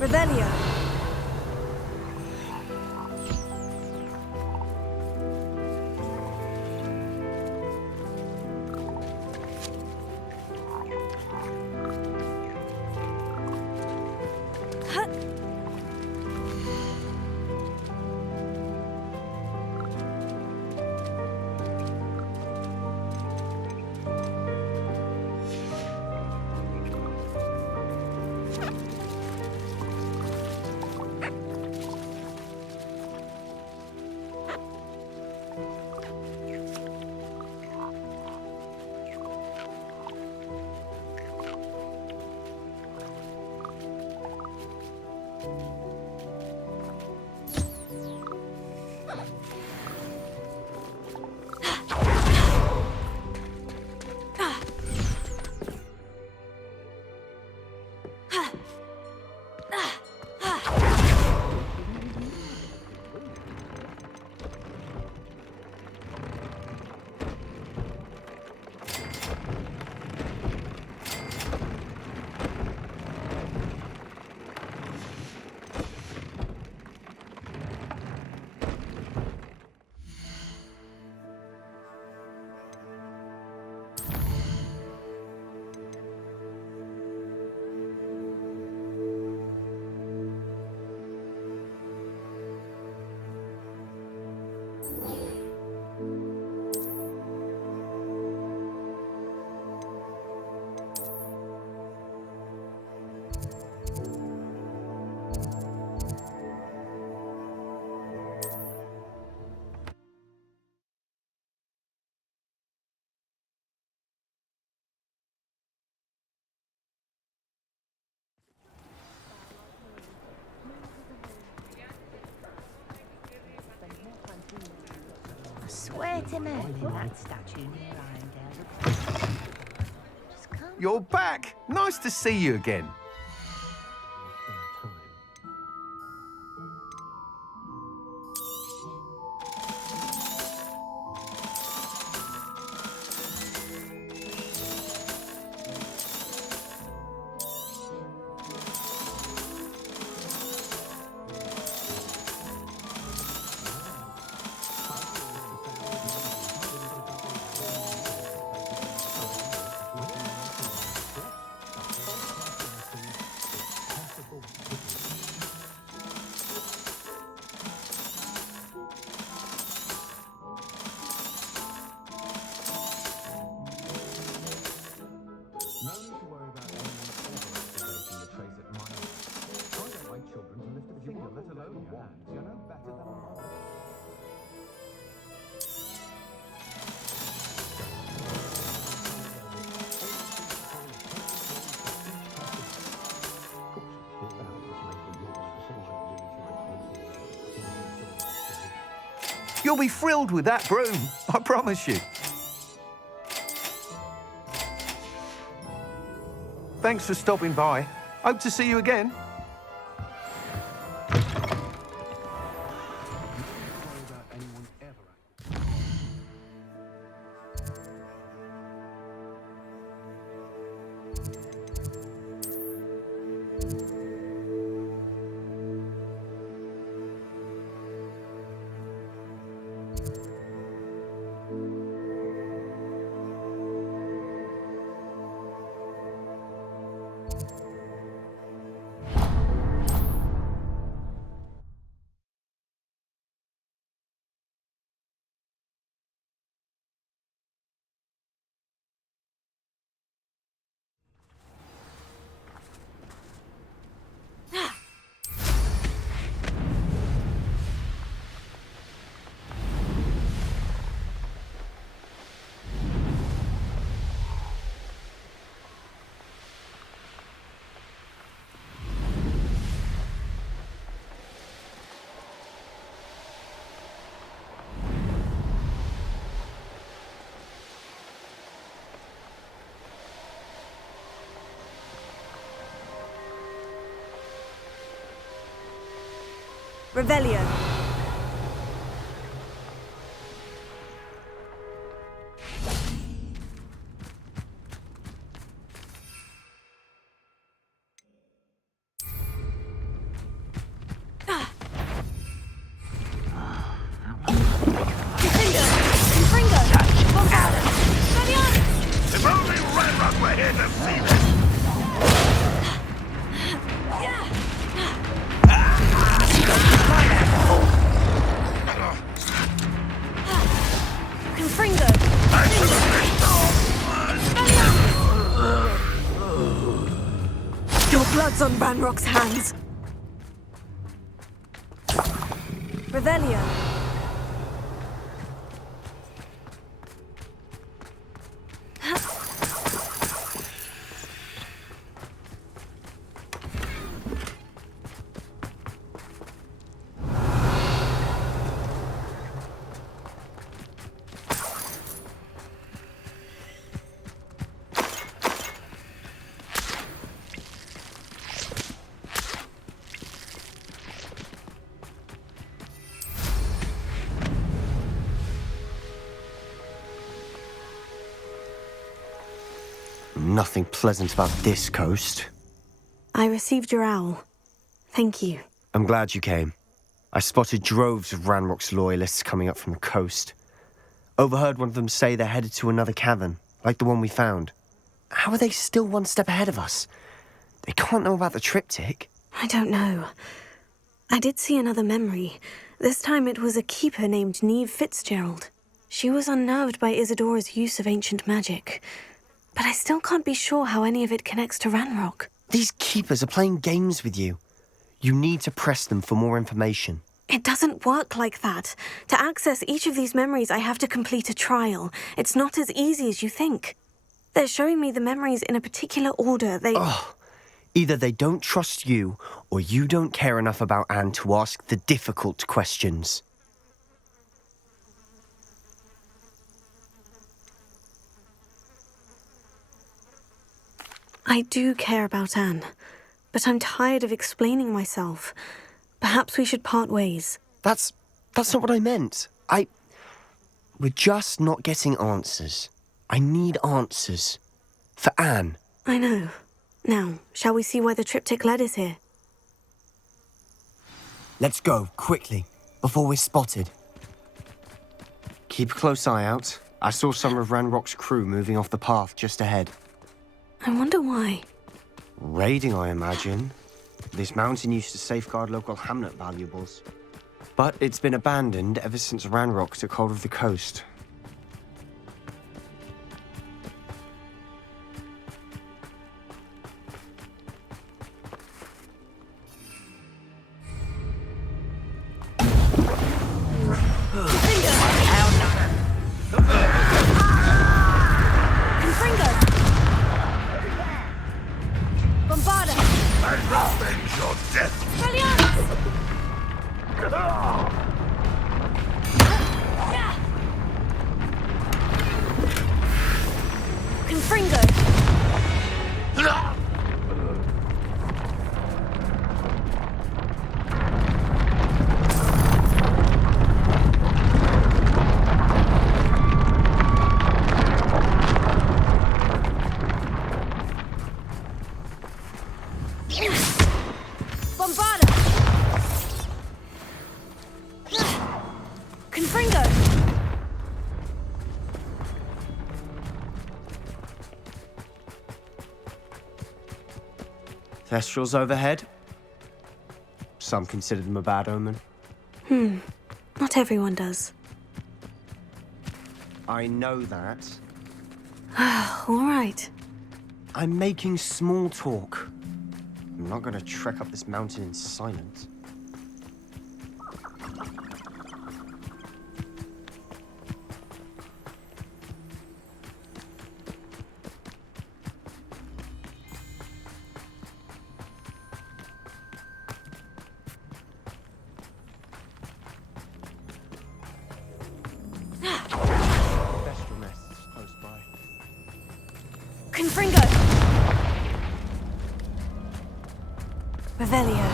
Revelio. I swear to Merlin, that statue near Irondale. You're back! Nice to see you again. You'll be thrilled with that broom, I promise you. Thanks for stopping by. Hope to see you again. Revelio. hear the feeling. Confringo! Your blood's on Ranrock's hands. Revelio. Nothing pleasant about this coast. I received your owl. Thank you. I'm glad you came. I spotted droves of Ranrock's loyalists coming up from the coast. Overheard one of them say they're headed to another cavern, like the one we found. How are they still one step ahead of us? They can't know about the triptych. I don't know. I did see another memory. This time it was a keeper named Neve Fitzgerald. She was unnerved by Isadora's use of ancient magic. But I still can't be sure how any of it connects to Ranrock. These keepers are playing games with you. You need to press them for more information. It doesn't work like that. To access each of these memories, I have to complete a trial. It's not as easy as you think. They're showing me the memories in a particular order. Either they don't trust you, or you don't care enough about Anne to ask the difficult questions. I do care about Anne, but I'm tired of explaining myself. Perhaps we should part ways. That's not what I meant. We're just not getting answers. I need answers. For Anne. I know. Now, shall we see why the triptych led us here? Let's go, quickly, before we're spotted. Keep a close eye out. I saw some of Ranrock's crew moving off the path just ahead. I wonder why. Raiding, I imagine. This mountain used to safeguard local hamlet valuables. But it's been abandoned ever since Ranrock took hold of the coast. Thestrals overhead. Some consider them a bad omen. Not everyone does. I know that. All right. I'm making small talk. I'm not going to trek up this mountain in silence. Revelio.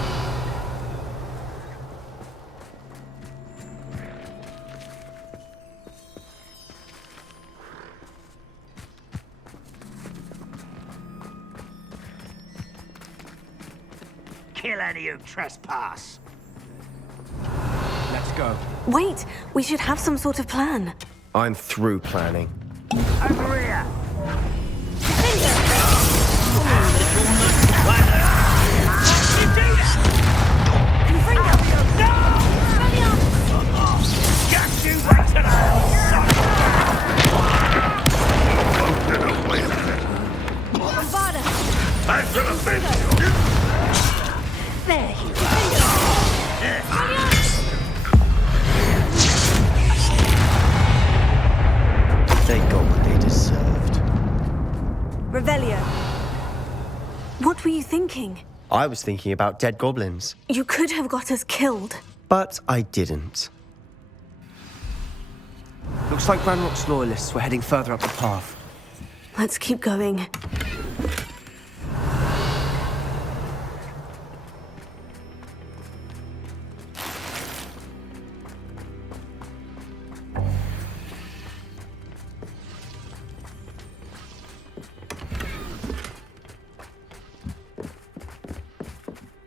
Kill any who trespass. Let's go. Wait, we should have some sort of plan. I'm through planning. Over here. Finger! I'm gonna finish you! There you They got what they deserved. Revelio. What were you thinking? I was thinking about dead goblins, You could have got us killed. but I didn't. Looks like Ranrock's loyalists were heading further up the path. Let's keep going.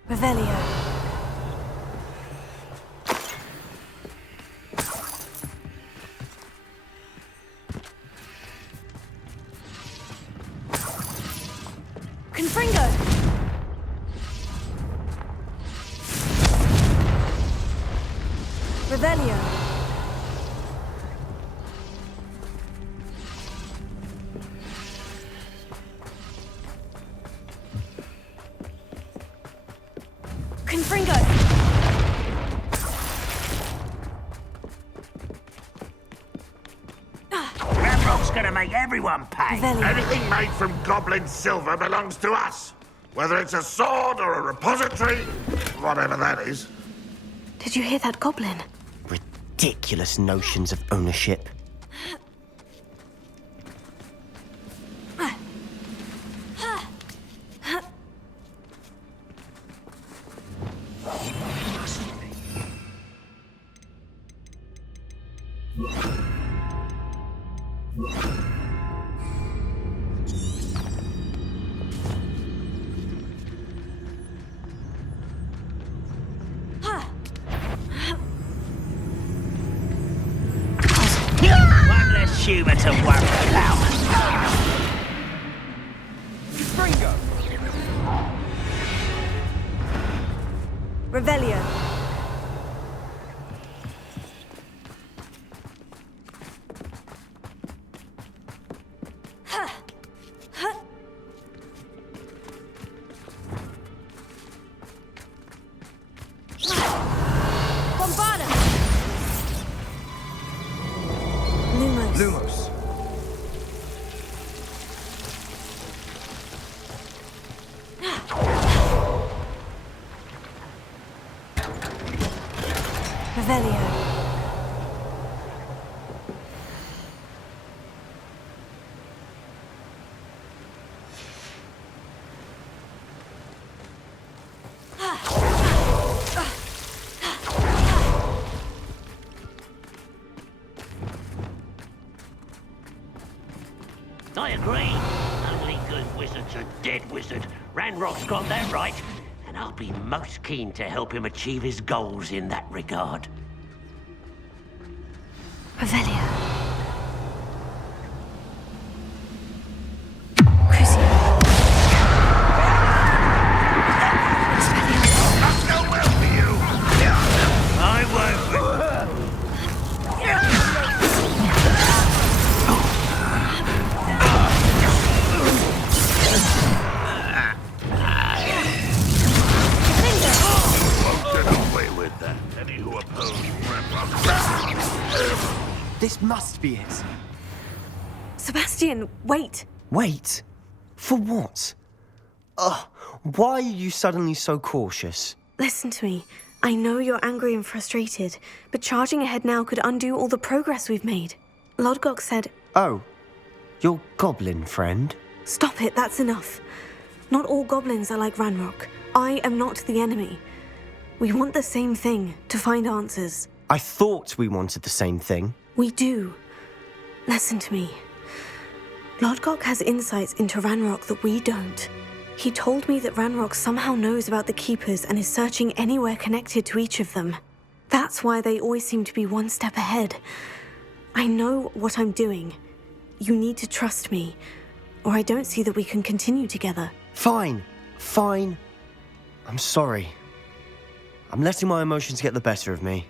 Revelio. Confringo! Revelio. Confringo! Ranrock's gonna make everyone pay. Anything made from goblin silver belongs to us. Whether it's a sword or a repository, whatever that is. Did you hear that goblin? Ridiculous notions of ownership. One less humour to worry about. Ringo! Revelio. Bombarda! Lumos. Lumos. Revelio. I agree. Only good wizard's a dead wizard. Ranrock's got that right. And I'll be most keen to help him achieve his goals in that regard. Revelio. I won't. Any who oppose Ranrock. This must be it. Sebastian, wait. Wait. For what? Ugh, why are you suddenly so cautious? Listen to me. I know you're angry and frustrated, but charging ahead now could undo all the progress we've made. Lodgok said... Oh, your goblin friend? Stop it, that's enough. Not all goblins are like Ranrock. I am not the enemy. We want the same thing, to find answers. I thought we wanted the same thing. We do. Listen to me. Lodgok has insights into Ranrock that we don't. He told me that Ranrock somehow knows about the Keepers and is searching anywhere connected to each of them. That's why they always seem to be one step ahead. I know what I'm doing. You need to trust me, or I don't see that we can continue together. Fine. Fine. I'm sorry. I'm letting my emotions get the better of me.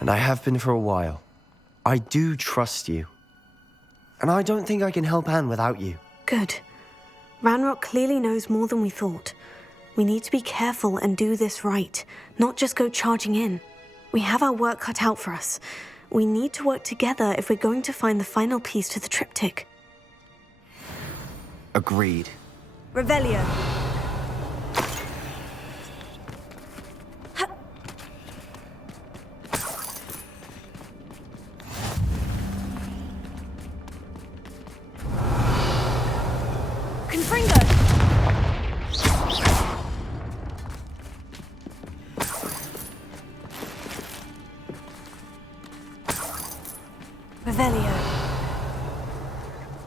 And I have been for a while. I do trust you. And I don't think I can help Anne without you. Good. Ranrock clearly knows more than we thought. We need to be careful and do this right, not just go charging in. We have our work cut out for us. We need to work together if we're going to find the final piece to the triptych. Agreed. Revelio. Confringo. Revelio.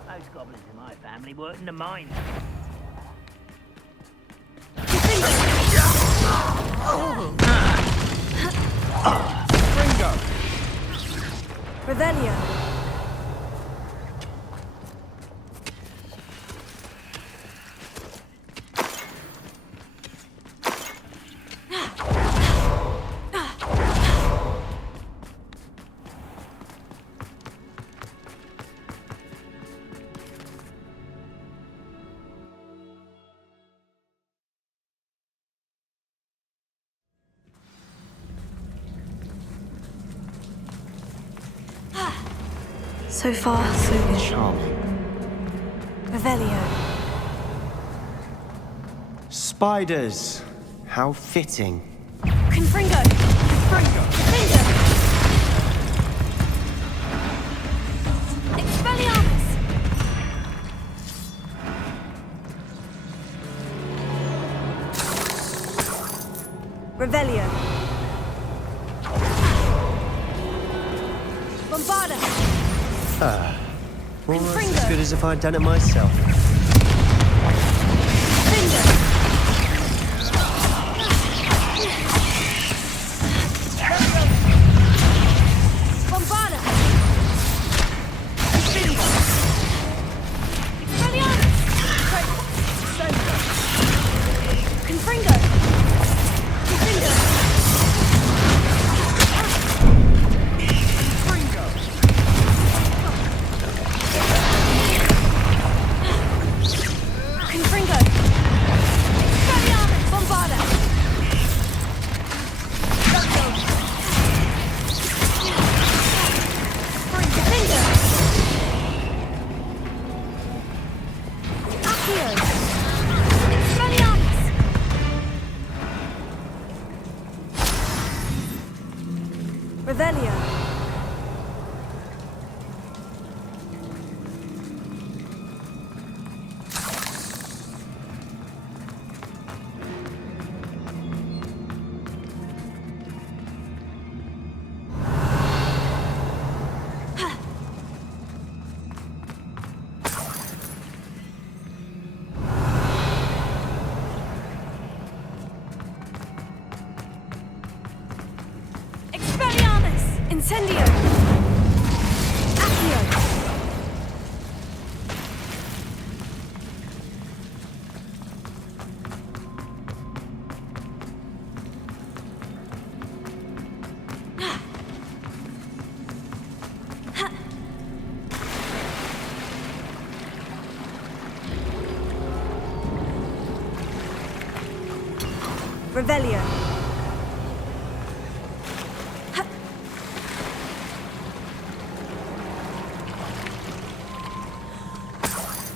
Those goblins in my family work in the mines. Ringo! Revelio. So far, so good. Charming. Revelio. Spiders. How fitting. Confringo. Confringo. Expelliarmus. Revelio. Bombarda. Almost as good as if I'd done it myself. Bombarda. Expelliarmus. Confringo. Confringo. Confringo. Expelliarmus. Bombarda. Confringo. Accio. Expelliarmus. Revelio. Expelliarmus! Incendio! Accio! Revelio.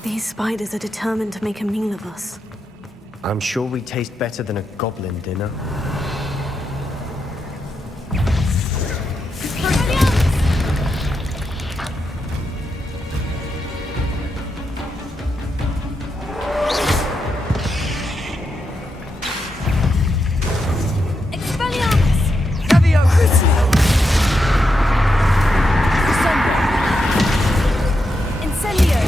These spiders are determined to make a meal of us. I'm sure we taste better than a goblin dinner. Expelliarmus! Cavio! Crucio! Incendio!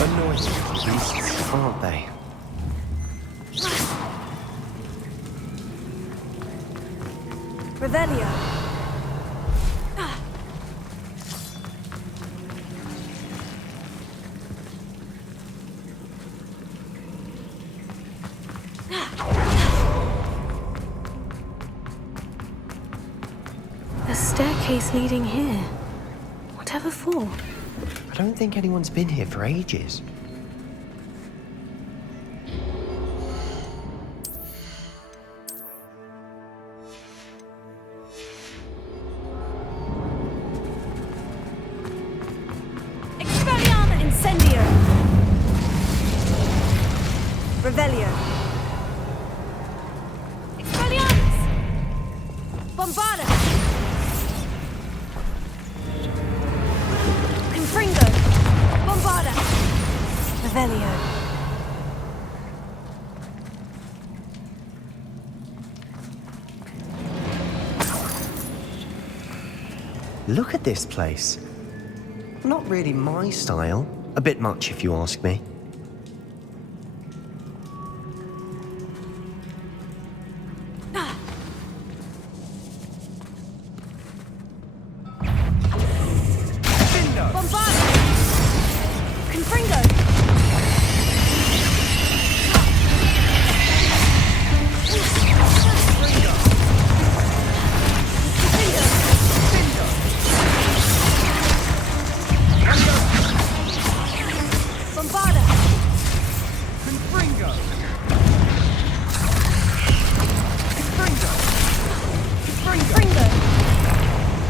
Annoying beasts, aren't they? Revelio. staircase leading here. Whatever for? I don't think anyone's been here for ages. Expelliarmus! Incendio! Revelio! Expelliarmus! Bombarda! Confringo! Bombarda! Revelio! Look at this place. Not really my style. A bit much, if you ask me. Bombarda! Confringo! Bombarda! Confringo! Confringo! Confringo!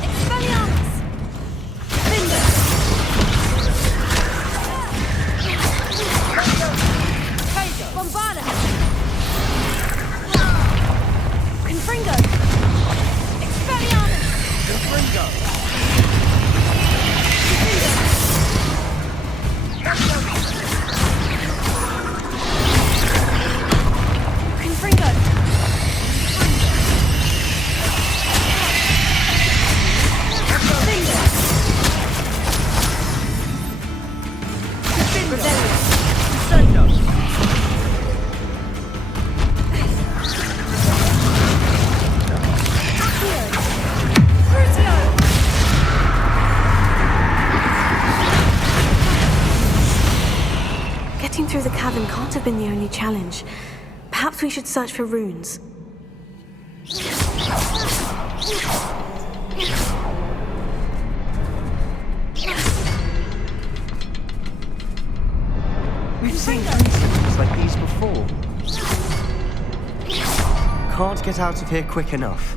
Expelliarmus! Findo! Bombarda! Confringo! Expelliarmus! Confringo! Confringo! Getting through the cavern can't have been the only challenge. Perhaps we should search for runes. We've seen creatures like these before. Can't get out of here quick enough.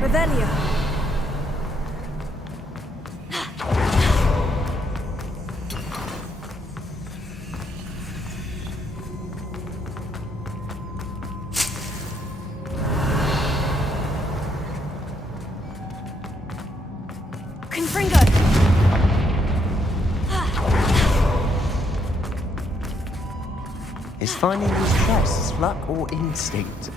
Revelio! Confringo! Is finding these chests luck or instinct?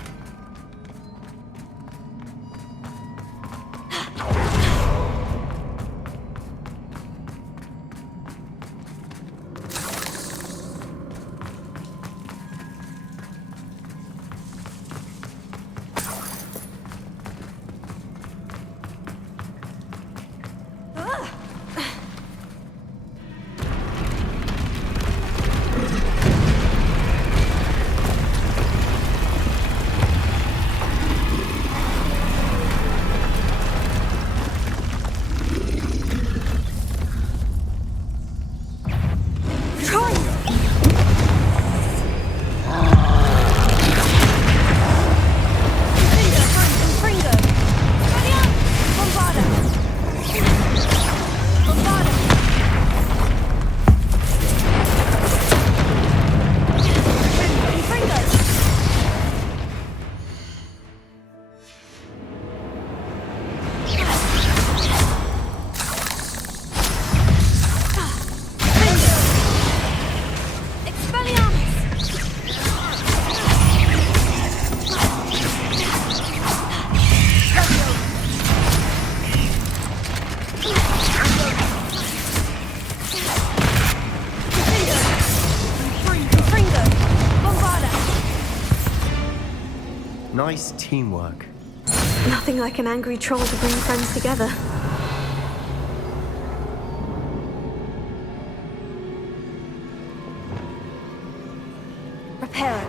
Nice teamwork. Nothing like an angry troll to bring friends together. Reparo.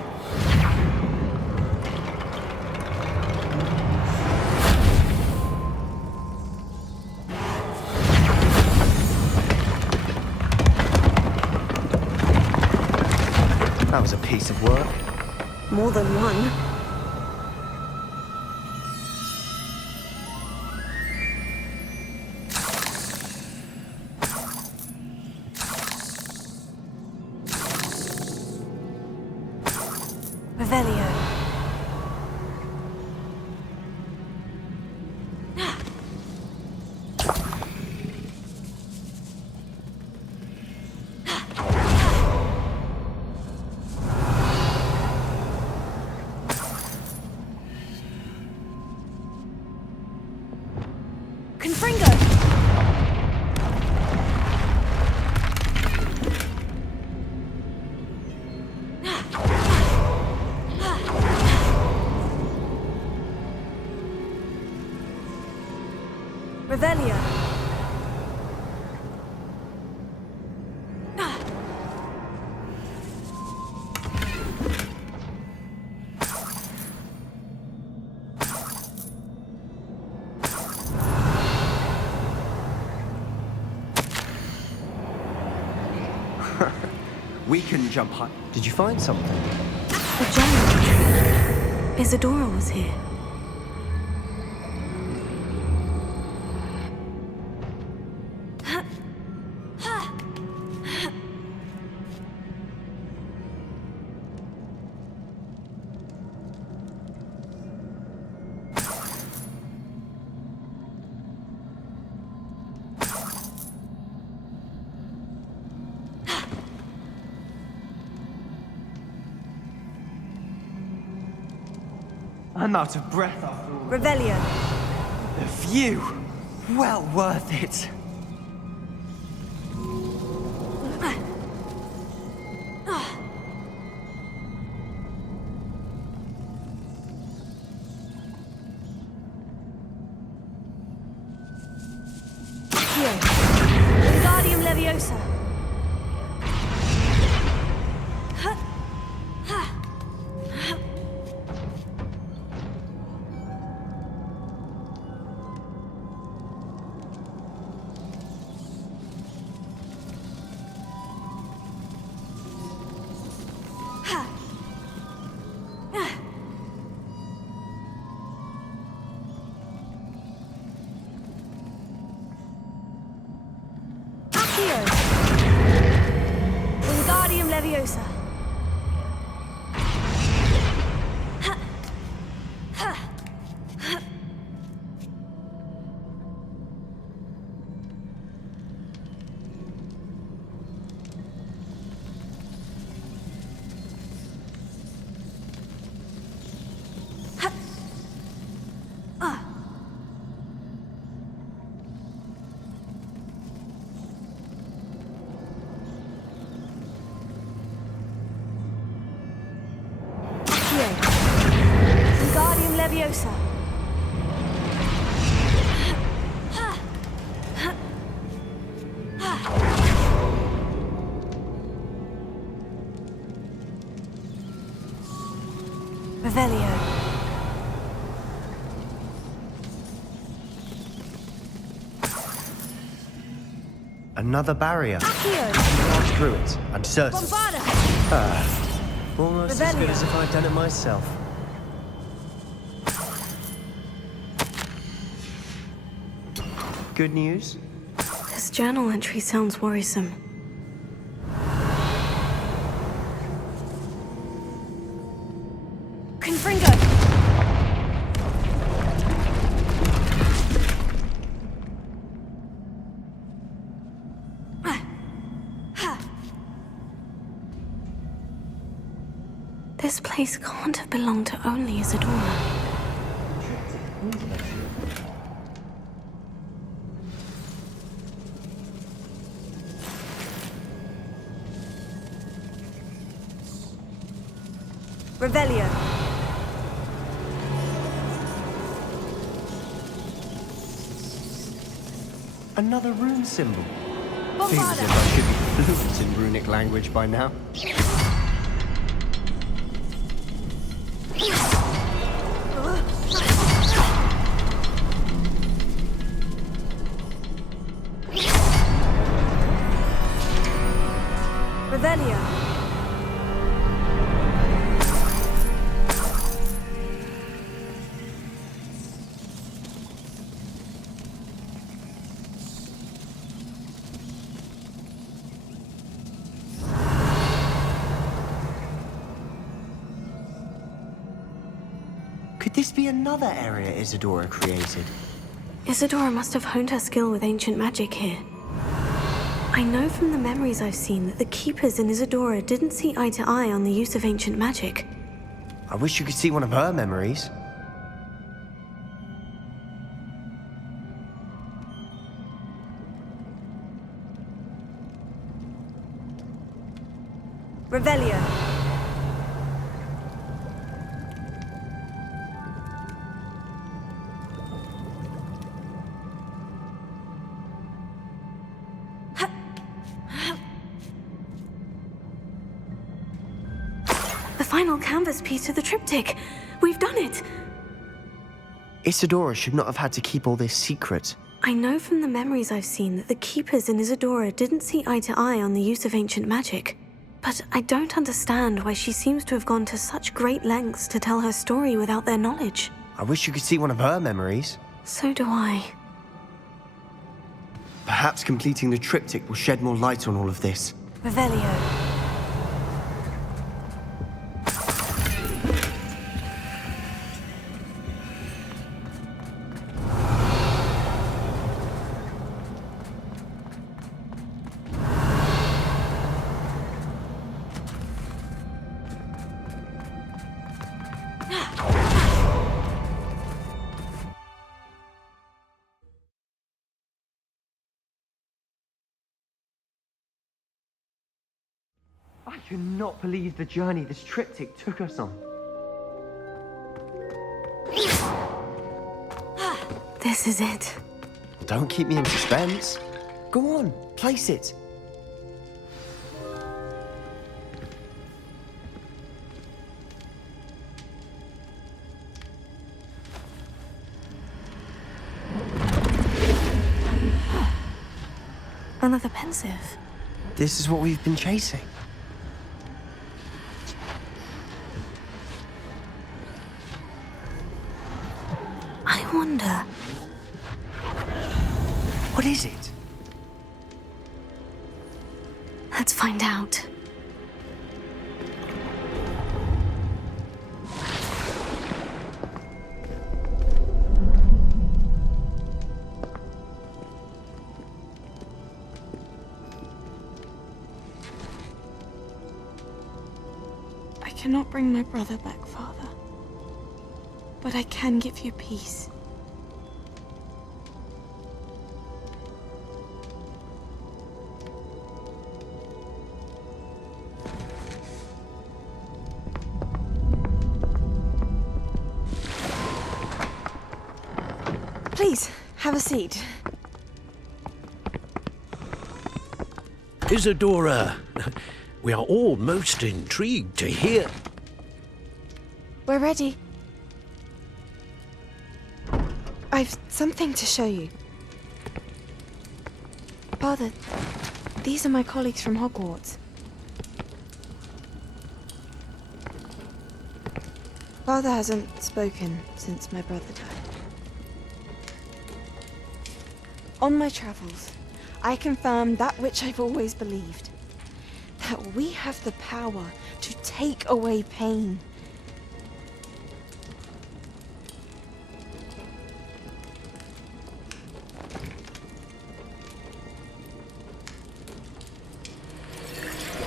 That was a piece of work. More than one. Revelio. Confringo! Revelio. We can jump high. Did you find something? The journal. Isadora was here. I'm out of breath after all. Revelio. The view! Well worth it. Wingardium Leviosa. Wingardium Leviosa. Wingardium Leviosa. Revelio. Another barrier. Accio. Pass through it. I'm certain. Bombarda. Almost as good as if I'd done it myself. Good news? This journal entry sounds worrisome. Confringo! This place can't have belonged to only Isadora. Revelio. Another rune symbol. Seems Bombarda. as if I should be fluent in runic language by now. Revelio. Could this be another area Isadora created? Isadora must have honed her skill with ancient magic here. I know from the memories I've seen that the Keepers in Isadora didn't see eye to eye on the use of ancient magic. I wish you could see one of her memories. Revelio. The final canvas piece to the triptych. We've done it. Isadora should not have had to keep all this secret. I know from the memories I've seen that the Keepers in Isadora didn't see eye to eye on the use of ancient magic. But I don't understand why she seems to have gone to such great lengths to tell her story without their knowledge. I wish you could see one of her memories. So do I. Perhaps completing the triptych will shed more light on all of this. Revelio. I cannot believe the journey this triptych took us on. This is it. Don't keep me in suspense. Go on, place it. Another pensive. This is what we've been chasing. I wonder... What is it? Let's find out. I cannot bring my brother back, Father. But I can give you peace. Please, have a seat. Isadora, we are all most intrigued to hear. We're ready. I've something to show you. Father, these are my colleagues from Hogwarts. Father hasn't spoken since my brother died. On my travels, I confirmed that which I've always believed. That we have the power to take away pain.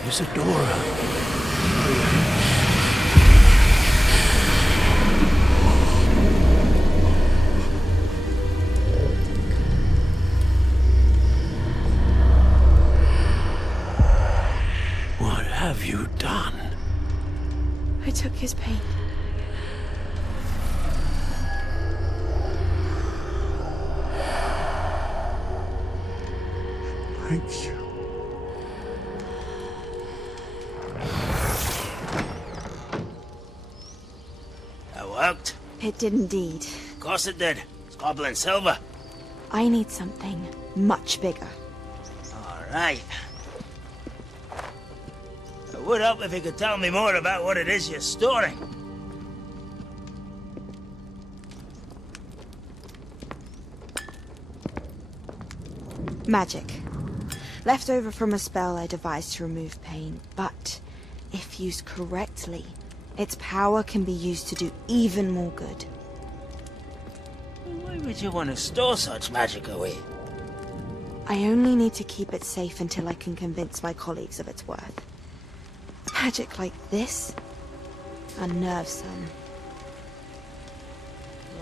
Isadora. What have you done? I took his pain. Thank you. That worked? It did indeed. Of course it did. It's goblin silver. I need something much bigger. All right. It would help if you could tell me more about what it is you're storing. Magic. Left over from a spell I devised to remove pain, but if used correctly, its power can be used to do even more good. Why would you want to store such magic away? I only need to keep it safe until I can convince my colleagues of its worth. Magic like this unnerves some.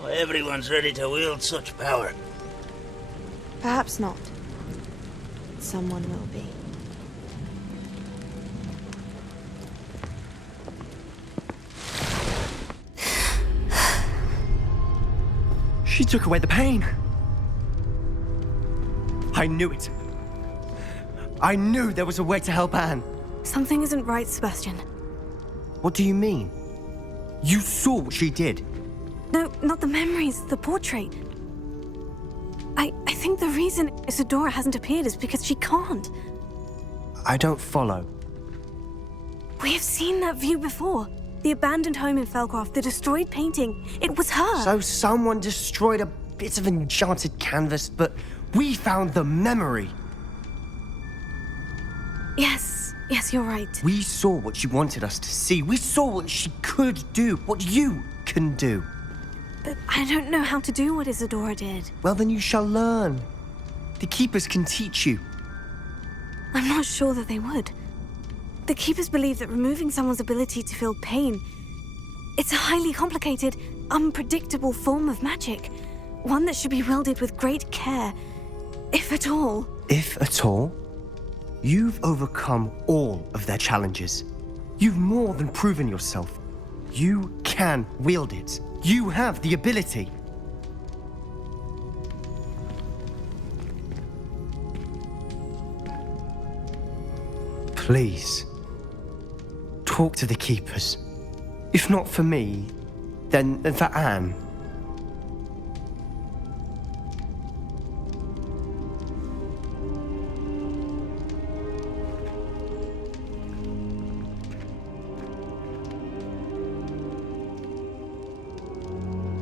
Not everyone's ready to wield such power. Perhaps not. Someone will be. She took away the pain. I knew it. I knew there was a way to help Anne. Something isn't right, Sebastian. What do you mean? You saw what she did. No, not the memories, the portrait. I think the reason Isadora hasn't appeared is because she can't. I don't follow. We have seen that view before. The abandoned home in Felcroft, the destroyed painting. It was her. So someone destroyed a bit of enchanted canvas, but we found the memory. Yes, you're right. We saw what she wanted us to see. We saw what she could do, what you can do. But I don't know how to do what Isadora did. Well, then you shall learn. The Keepers can teach you. I'm not sure that they would. The Keepers believe that removing someone's ability to feel pain, it's a highly complicated, unpredictable form of magic. One that should be wielded with great care, if at all. If at all? You've overcome all of their challenges. You've more than proven yourself. You can wield it. You have the ability. Please, talk to the Keepers. If not for me, then for Anne.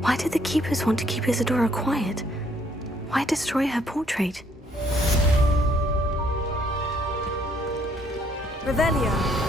Why did the Keepers want to keep Isadora quiet? Why destroy her portrait? Revelio.